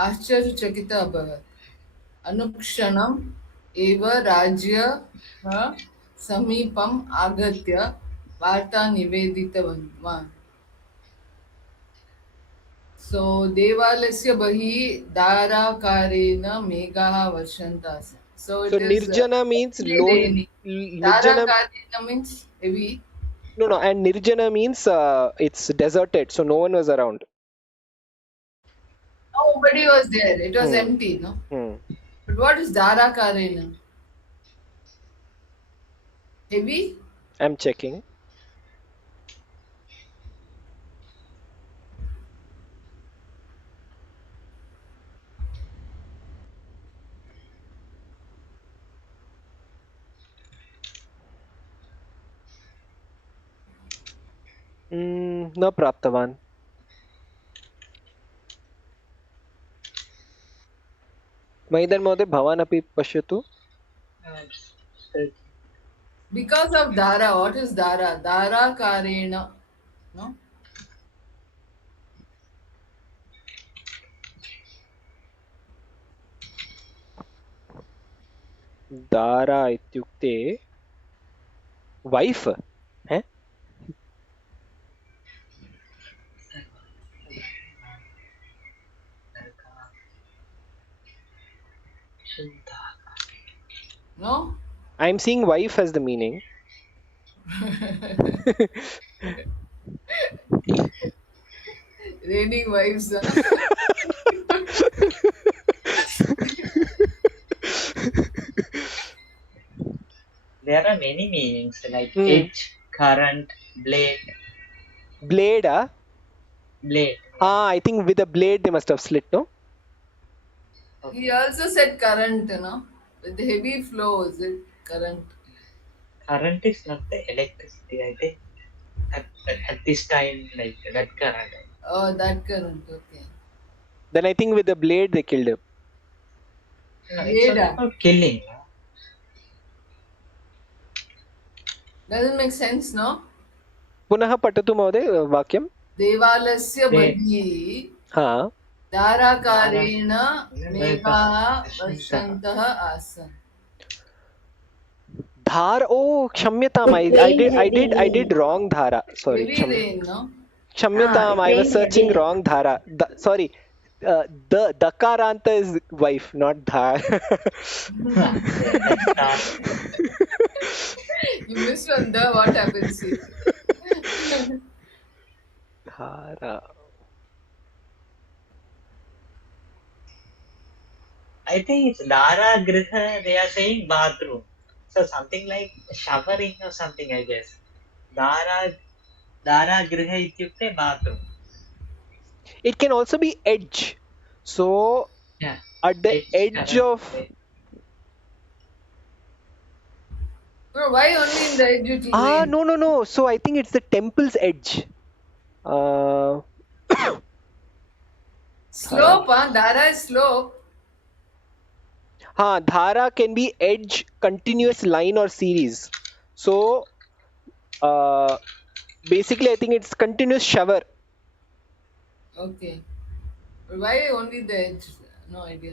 आश्चर्यचकितः अभवत् अनुक्षणम् एव राज्ञः समीपम् आगत्य वार्ता निवेदितवान् सो देवालयस्य बहिः धाराकारेण मेघाः वर्षन्तः आसन् so nirjana means lone. Dharakarena means heavy. No, and nirjana means it's deserted, so no one was around. Nobody was there. It was empty, no? But what is Dharakarena? Heavy? I'm checking. न प्राप्तवान्. महिदर् महोदय, भवान् अपि पश्यतु. Because of Dara, what is Dara? Dara Karena. No? दारा इत्युक्ते wife. No? I am seeing wife as the meaning. Raining wives. There are many meanings like edge, current, blade. Blade, Blade. I think with a blade they must have slit, no? He also said current, with heavy flow, is it current? Current is not the electricity, I think. At this time, like that current. Oh, that current, okay. Then I think with the blade they killed him. No, it's not about killing. Doesn't make sense, no? पुनः पठतु महोदय वाक्यं. देवालस्य बहिः धाराकारेण मेघाः वर्षन्तः आसन्. Dhar, oh, Kshamyatam, I did wrong dhara. Sorry. Heavy rain, no? Kshamyatam, I was searching wrong dhara. Sorry. The Dakaranta is wife, not dhar. You missed on the what happens here. Dhara. I think it's Dara Griha, they are saying bathroom. So something like showering or something, I guess. Dara Griha ityukte bathroom. It can also be edge. So Yeah. at the edge of. No, why only in the edge it will rain? No. So I think it's the temple's edge. Slope, Dara is slope. Dhara can be edge, continuous line or series. So basically I think it's continuous shower. Okay. But why only the edge? No idea.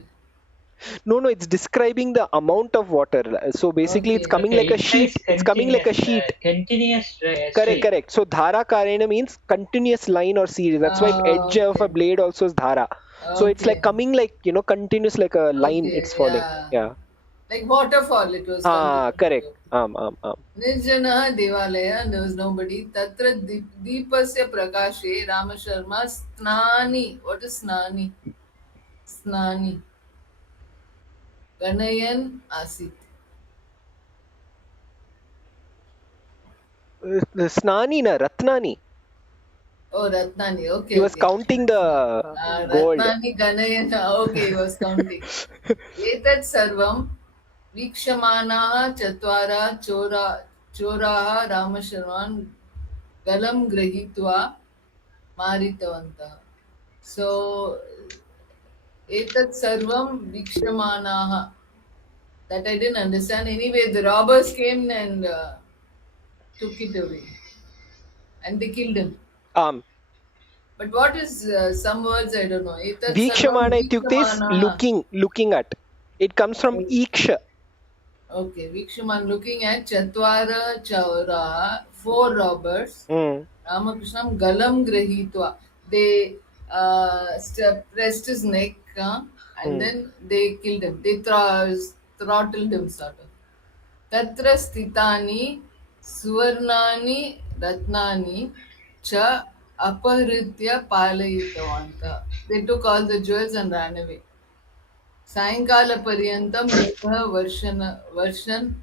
No, it's describing the amount of water. So basically it's coming like a sheet. It's coming like a sheet. Continuous. Correct. So dhara karena means continuous line or series. That's why edge of a blade also is dhara. So it's like coming like, continuous like a line it's falling. Yeah. Like waterfall it was. Correct. Nirjana Devalaya, there was nobody. Tatra Deepasya Prakashe Rama Sharma Snani. What is Snani? Snani. Ganayan Asit. Snani na Ratnani. Oh, Ratnani. Okay. He was counting the gold. Ratnani Ganayan. Okay, he was counting. Etat Sarvam Vikshamanaha Chatwara Choraha Ramasharman Galam Grahitva Maritavanta. So, Etat Sarvam Vikshamanaha. That I didn't understand. Anyway, the robbers came and took it away. And they killed him. But what is some words I don't know. Vikshamana ityukte is looking at. It comes from Iksha. Okay, Vikshaman looking at Chatvara Chaura, 4 robbers. Ramakrishnam Galam Grahitva. They pressed his neck and then they killed him. They throttled him sort of. Tatra Stitani Suvarnani Ratnani Cha Aparitya Palayitavanta. They took all the jewels and ran away. Sayankala-paryantam megha varshan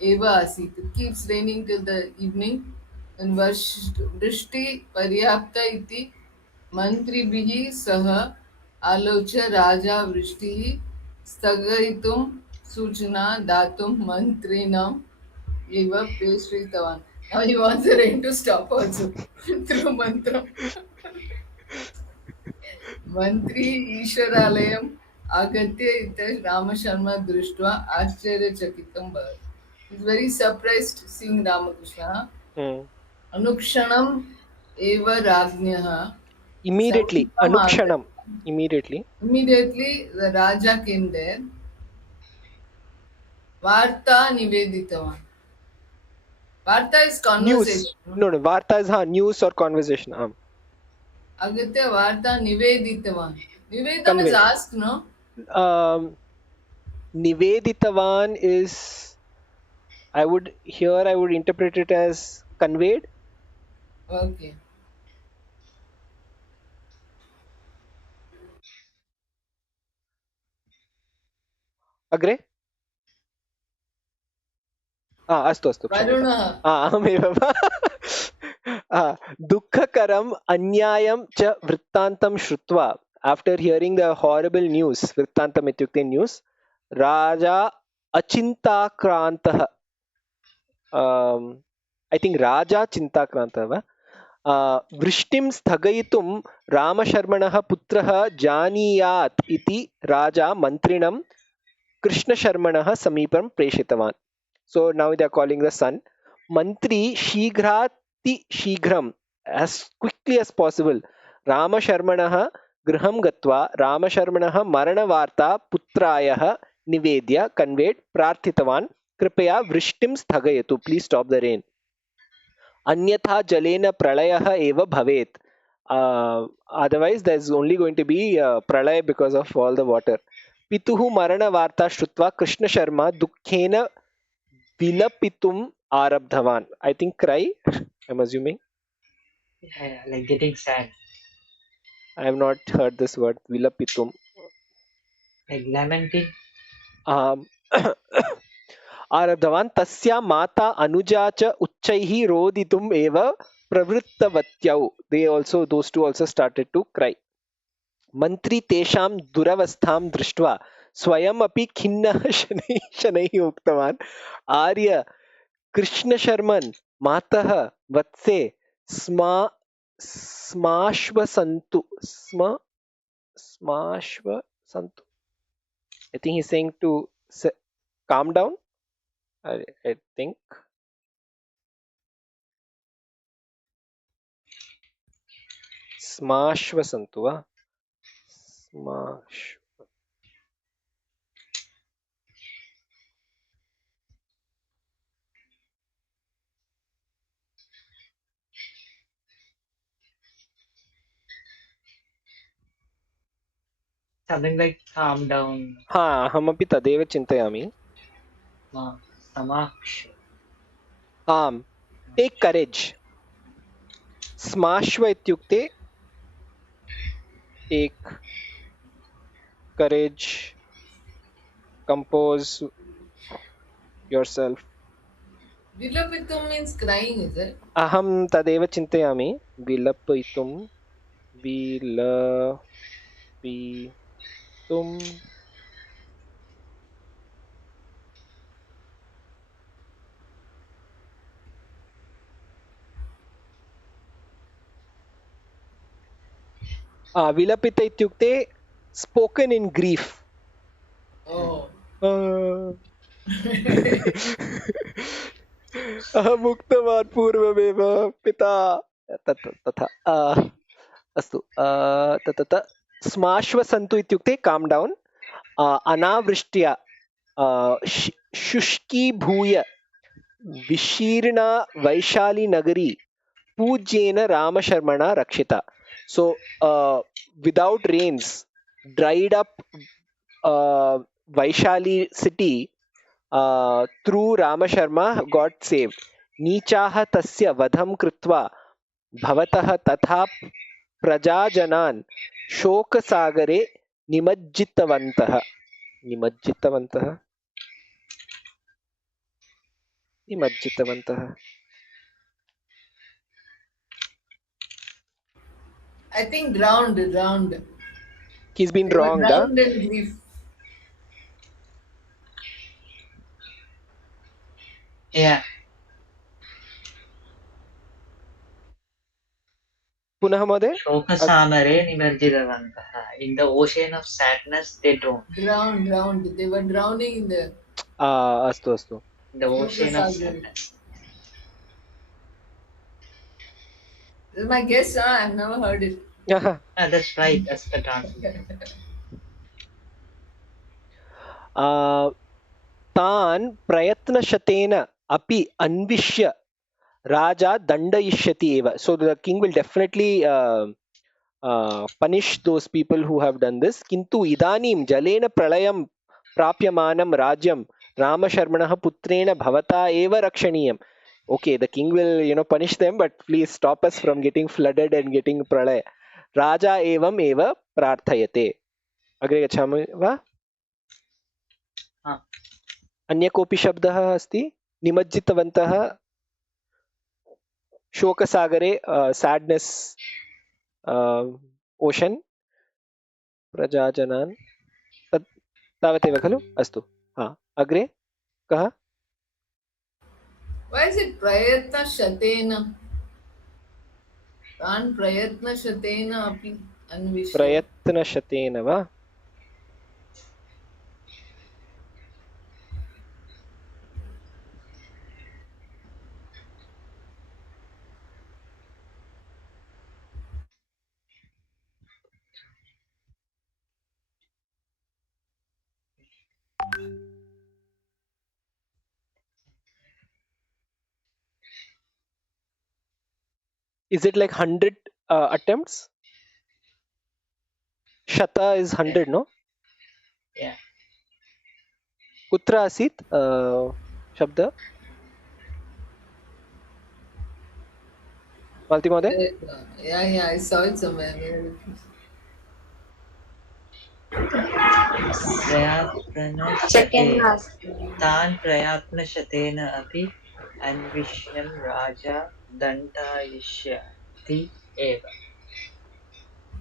eva asit. It keeps raining till the evening. And vrishti paryapta iti mantribhihi saha alocha raja vrishtihi stagayitum suchna datum mantrinam eva preshritavan. Now he wants the rain to stop also through mantra. Mantri Ishwaralayam Agatya ita Rama Sharma Drishtva Ascharyachakitam Bhavat. He's very surprised seeing Ramakrishna. Hmm. Anukshanam eva Rajnyaha Immediately, Samipam Agatya. anukshanam, immediately. Immediately the Raja came there. Varta Niveditavan. Varta is News. conversation. No, no. Varta is news or conversation. Agatya Varta Niveditavan. Nivedam is Convey. asked, no? Niveditavan is, I would interpret it as conveyed. Okay. Agre? अस्तु अस्तु क्षम्यताम् Varunah. अहमेव दुःखकरम् अन्यायं च वृत्तान्तं श्रुत्वा after hearing the horrible news वृत्तान्तम् इत्युक्ते news राजा अचिन्ताक्रान्तः ऐ थिङ्क् राजा चिन्ताक्रान्तः वा वृष्टिं स्थगयितुं रामशर्मणः पुत्रः जानीयात् इति राजा मन्त्रिणं कृष्णशर्मणः समीपं प्रेषितवान्. So now they are calling the son. Mantri Shighram, as quickly as possible, Ramasharmanah Griham Gatva, Ramasharmanah Maranavarta Putrayah Nivedya conveyed Prarthitavan Kripaya Vrishtim Sthagayatu. Please stop the rain. Anyatha Jalena Pralayah Eva Bhavet. Otherwise, there's only going to be pralay because of all the water. Pituhu Marana Varta Shrutva Krishna Sharma Dukkhena Vilapitum Arabdhavan. I think cry, I'm assuming. Yeah, like getting sad. I have not heard this word, Vilapitum. Like lamenting. Arabdhavan tasya mata anuja cha uchchaihi roditum eva pravrittavatyau. Those two also started to cry. Mantri tesham duravastham drishtva स्वयम् अपि खिन्नः शनैः उक्तवान् आर्य कृष्ण शर्मन् मातः वत्से स्माश्वसन्तु स्माश्वसन्तु. I think he's saying to calm down. I think. Smashvasantu va. Smash. Something like calm down. अहमपि तदेव चिन्तयामि. Samaksh. Take courage. Smashva ityukte take courage, compose yourself. Vilapitum means crying, is it? अहं तदेव चिन्तयामि. विलपितुं विलपित इत्युक्ते spoken in grief. Oh. अहम् उक्तवान् पूर्वमेव पिता तथा अस्तु स्माश्वसन्तु इत्युक्ते calm down. अनावृष्ट्या शुष्कीभूय विशीर्णा वैशालीनगरी पूज्येन रामशर्मणा रक्षिता. So without rains, dried up Vaishali city through Ramasharma got saved. नीचाः तस्य वधं कृत्वा भवतः तथा प्रजाजनान् शोकसागरे निमज्जितवन्तः. I think drowned. He's been wronged. Drowned in grief. Yeah. पुनः महोदय शोकसामरे निमज्जितवन्तः. In the ocean of sadness they drowned. Drowned. They were drowning in the अस्तु अस्तु The ocean of Shokasagara. sadness. This is my guess, I've never heard it. That's right. That's the translation. तान् प्रयत्नशतेन अपि अन्विष्य राजा दण्डयिष्यति एव. So the king will definitely punish those people who have done this. किन्तु इदानीं जलेन प्रलयं प्राप्यमानं राज्यं रामशर्मणः पुत्रेण भवता एव रक्षणीयम्. Okay, the king will punish them, but please stop us from getting flooded and getting pralaya. राजा एवम् एव प्रार्थयते. अग्रे गच्छामि वा? अन्य कोऽपि शब्दः अस्ति? निमज्जितवन्तः शोकसागरे, सैडनेस ओशन, प्रजाजनान्, तावदेव खलु? अस्तु, अग्रे कः? Why is it prayatna shatena? Tan prayatna shatena api anvishya. प्रयत्नशतेन वा? Is it like 100 attempts? Shata is 100, no? Yeah. कुत्र आसीत् शब्द? मालती महोदय? Yeah, I saw it somewhere. Second last. तान् प्रयत्नशतेन अपि अन्विष्यं राजा दण्डयिष्यति एव.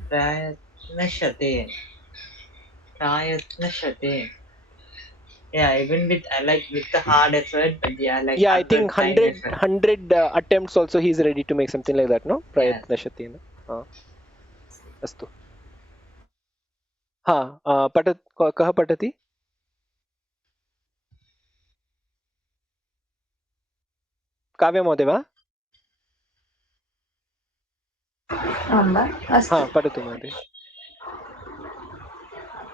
प्रयत्नशतेन. Yeah, even with the hard effort, but yeah, I think 100 attempts also he is ready to make something like that, no? प्रयत्नशतेन. अस्तु. कः पठति? काव्य महोदय वा? पठतु महोदय.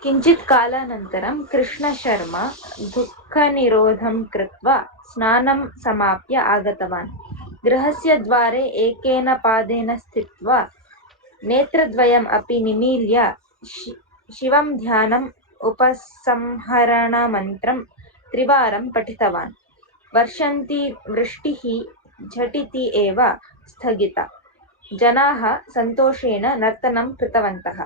किञ्चित् कालानन्तरं कृष्णशर्मा दुःखनिरोधं कृत्वा स्नानं समाप्य आगतवान्. गृहस्य द्वारे एकेन पादेन स्थित्वा नेत्रद्वयम् अपि निमील्य शिवं ध्यानम् उपसंहरणमन्त्रं त्रिवारं पठितवान्. वर्षन्ती वृष्टिः झटिति एव स्थगिता. जनाः सन्तोषेण नर्तनं कृतवन्तः.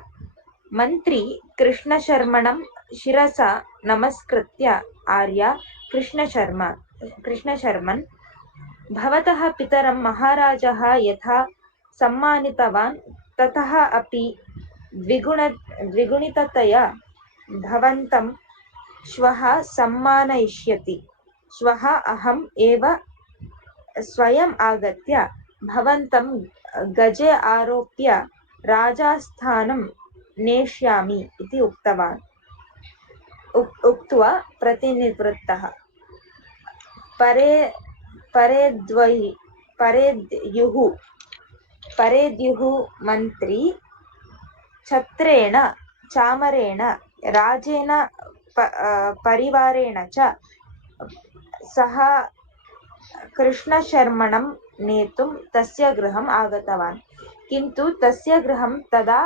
मन्त्री कृष्णशर्मणं शिरसा नमस्कृत्य आर्या कृष्णशर्मन्, भवतः पितरं महाराजः यथा सम्मानितवान् ततः अपि द्विगुणिततया भवन्तं श्वः सम्मानयिष्यति. श्वः अहम् एव स्वयम् आगत्य भवन्तं गजे आरोप्य राजास्थानं नेष्यामि इति उक्त्वा प्रतिनिवृत्तः. परेद्युः मन्त्री छत्रेण चामरेण राजेन परिवारेण च सह कृष्णशर्मणं नेतुं तस्य गृहम् आगतवान्. किन्तु तस्य गृहं तदा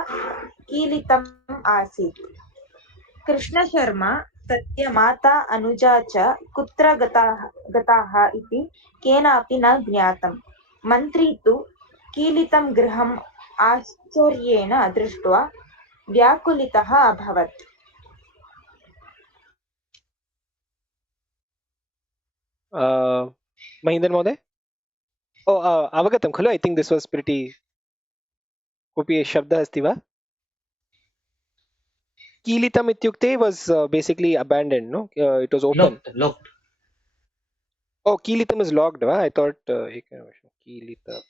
कीलितम् आसीत्. कृष्णशर्मा तस्य माता अनुजा च कुत्र गताः इति केनापि न ज्ञातम्. मन्त्री तु कीलितं गृहम् आश्चर्येण दृष्ट्वा व्याकुलितः अभवत्. महीन्द्र महोदय? अवगतं खलु? I think this was pretty. कोऽपि शब्दः अस्ति वा? कीलितम् इत्युक्ते was basically abandoned, no? It was open. Locked. Oh, कीलितम् is locked, वा? I thought कीलितम्.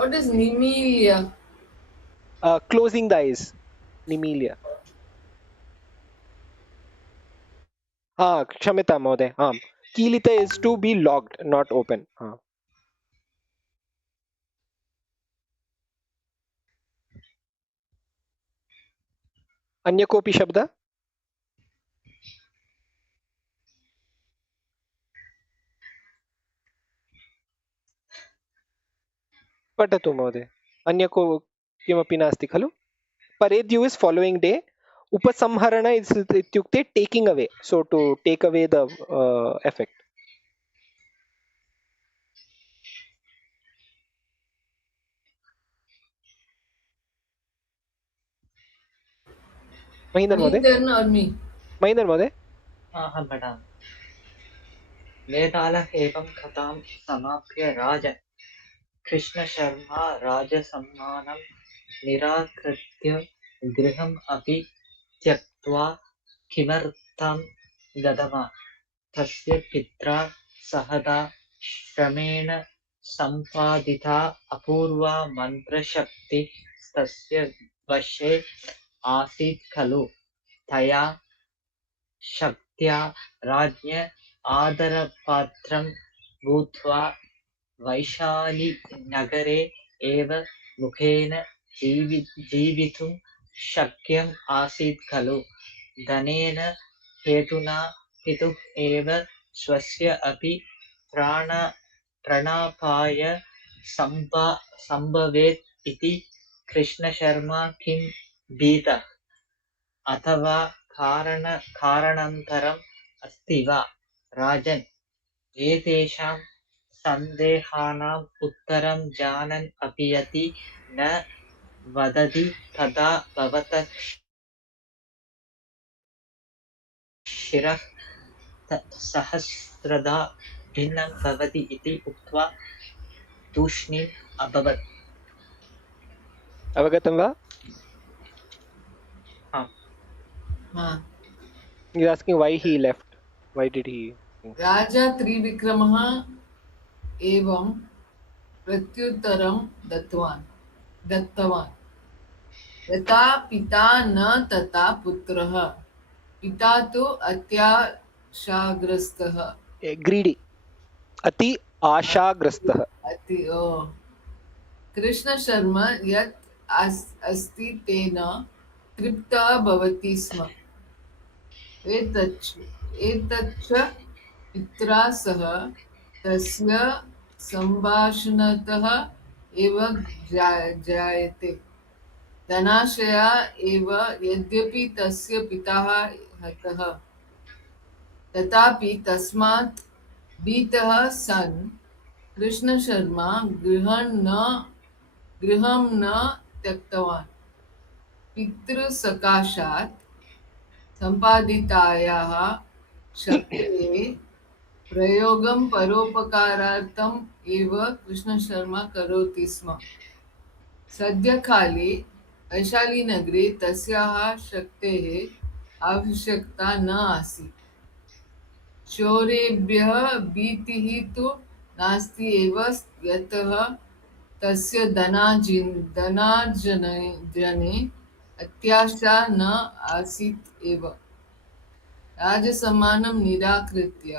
What is Nimelia? Closing the eyes. Nimelia. क्षम्यतां महोदय. कीलित is to be locked, not open. अन्य कोऽपि शब्दः? पठतु महोदय. अन्य को किमपि नास्ति खलु? परेद्यु इस् फालोइंग डे. उपसंहरण इत्युक्ते taking away. So to take away the effect. Mahinder महोदय. Or me? महींदर महोदय. अहं पठामि. वेतालः एवं कथां समाप्य राजन् कृष्णशर्मा राजसम्मानं निराकृत्य गृहम् अपि त्यक्त्वा किमर्थं गतवान्? तस्य पित्रा सहदा श्रमेण सम्पादिता अपूर्वा मन्त्रशक्तिः तस्य वशे आसीत् खलु. तया शक्त्या राज्ञ आदरपात्रं भूत्वा वैशालीनगरे एव सुखेन जीवितुं शक्यम् आसीत् खलु. धनेन हेतुना पितुः एव स्वस्य अपि प्राणापाय सम्भवेत् इति कृष्णशर्मा किं भीतः अथवा कारणान्तरम् अस्ति वा? राजन्, एतेषां सन्देहानाम् उत्तरं जानन् अपि यदि न वदति तदा भवतः शिरः सहस्रधा भिन्नं भवति इति उक्त्वा तूष्णीम् अभवत्. अवगतं वा? He is asking why he left. Why did he? Raja Trivikramah evam pratyuttaram dattavan. यथा पिता न तथा पुत्रः. पिता तु अत्याशाग्रस्तः. Greedy. अति आशाग्रस्तः. कृष्ण शर्मा यत् अस्ति तेन तृप्तः भवति स्म. एतच्च पित्रा सह तस्य सम्भाषणतः एव जायते. धनाशया एव यद्यपि तस्य पिता हतः तथापि तस्मात् भीतः सन् कृष्णशर्मा गृहं न त्यक्तवान्. पितृसकाशात् सम्पादितायाः शक्तेः प्रयोगं परोपकारार्थम् एव कृष्णशर्मा करोति स्म. सद्यकाले वैशालीनगरे तस्याः शक्तेः आवश्यकता न आसीत्. चोरेभ्यः भीतिः तु नास्ति एव यतः तस्य धनार्जने अत्याशा न आसीत् एव. राजसम्मानं निराकृत्य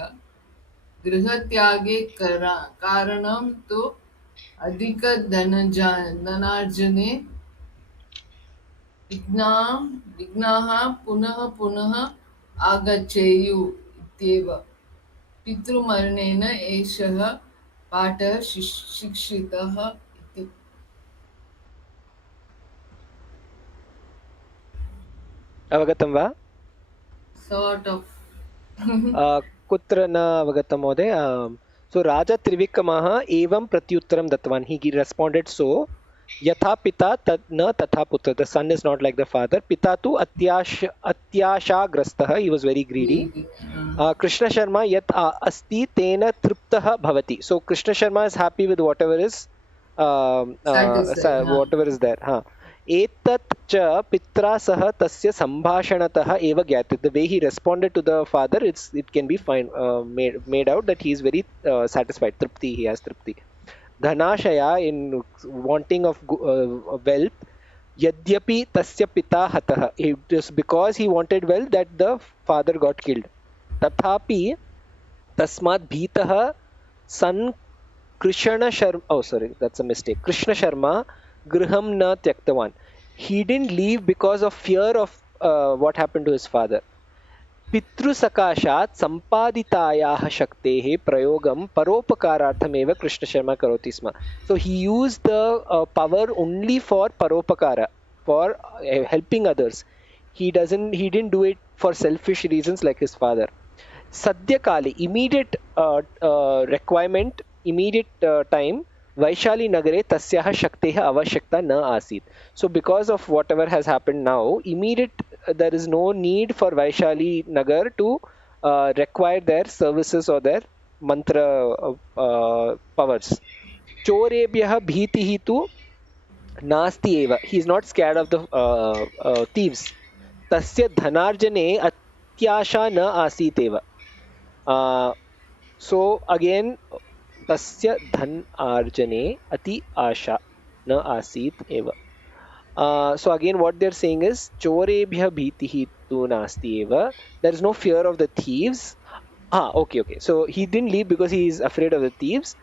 गृहत्यागे कारणं तु अधिकधनार्जने विघ्नाः पुनः पुनः आगच्छेयुः इत्येव. पितृमरणेन एषः पाठः शिक्षितः इति. अवगतं वा? Sort of. कुत्र न अवगतं महोदय? So Raja Trivikramah evam pratyuttaram dattvan. He responded so. Yatha pita na tatha putra. The son is not like the father. Pita tu atyashagrastah. He was very greedy. Krishna Sharma yat asti tena triptah bhavati. So Krishna Sharma is happy with whatever is whatever is there. एतत् च पित्रा सह तस्य सम्भाषणतः एव ज्ञायते. The way he responded to the father, it can be made out that he is very satisfied. Tripti, he has tripti. dhanashaya, in wanting of wealth, yadyapi tasya pita hatah, it is because he wanted wealth that the father got killed. Tathapi tasmat bhitah san Krishna Sharma, oh sorry, that's a mistake. Krishna Sharma griham na tyaktavan. He didn't leave because of fear of what happened to his father. पितृसकाशात् सम्पादितायाः शक्तेः प्रयोगं परोपकारार्थमेव कृष्णशर्मा करोति स्म. So he used the power only for paropakara, for helping others. He didn't do it for selfish reasons like his father. Sadyakali, immediate requirement, immediate time, Vaishali Nagare tasyaha shakteha avashyakta na asit. So because of whatever has happened now, immediate there is no need for Vaishali Nagar to require their services or their mantra powers. Chorebhyah bhitihi tu nasti eva. He is not scared of the thieves. Tasya dhanarjane atyasha na asit eva. So again, tasya dhan arjane ati asha na asit eva. So again, what they're saying is chorebhya bhitihi tu nasti eva. There is no fear of the thieves. Okay. So he didn't leave because he is afraid of the thieves.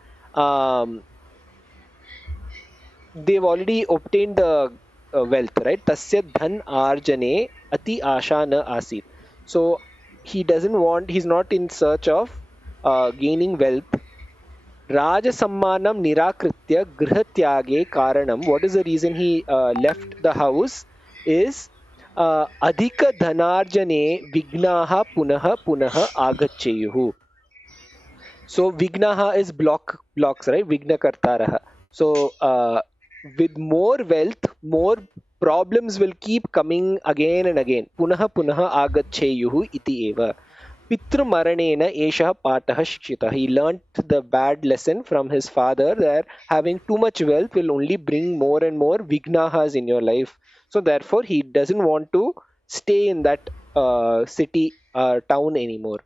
They've already obtained the wealth, right? Tasya dhan arjane ati asha na asit. So he's not in search of gaining wealth. Rajasammanam nirakritya grihatyage karanam. What is the reason he left the house? Is adhika dhanarjane vignaha punaha agacheyuhu. So vignaha is blocks, right? Vigna kartaraha. So with more wealth, more problems will keep coming again and again. Punaha agacheyuhu iti eva. Pitru Maranena Esha Patah Shikshita. He learnt the bad lesson from his father that having too much wealth will only bring more and more vignahas in your life. So therefore he doesn't want to stay in that city town anymore.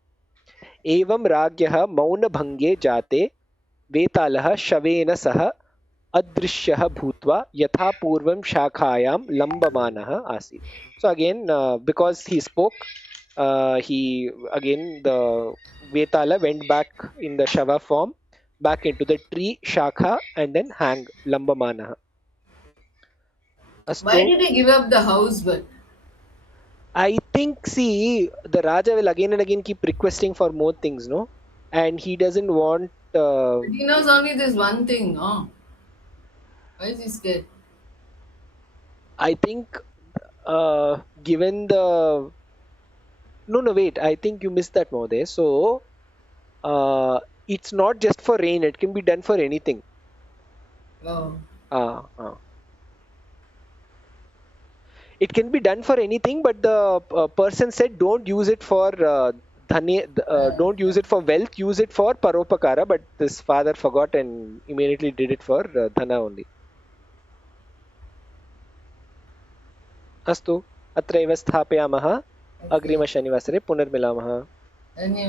Evam Ragyah Mauna Bhange Jate Vetalah Shaveena Saha Adrishyah Bhutva Yatha Purvam Shakhayam Lambamanaha Asit. So again, because he spoke, the Vetala went back in the Shava form, back into the tree Shakha, and then hang Lambamanaha. Why did he give up the house? But I think, see, the Raja will again and again keep requesting for more things, no? And he doesn't want. he knows only this one thing, no? Why is he scared? I think, given the. No, wait. I think you missed that, Mode. So, it's not just for rain. It can be done for anything. Oh. It can be done for anything, but the person said don't use it for don't use it for wealth, use it for paropakara, but this father forgot and immediately did it for dhana only. अस्तु अत्रैव स्थापयामः. अग्रिमशनिवासरे पुनर्मिलामः.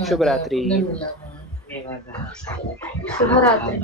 शुभरात्रि. शुभरात्रि.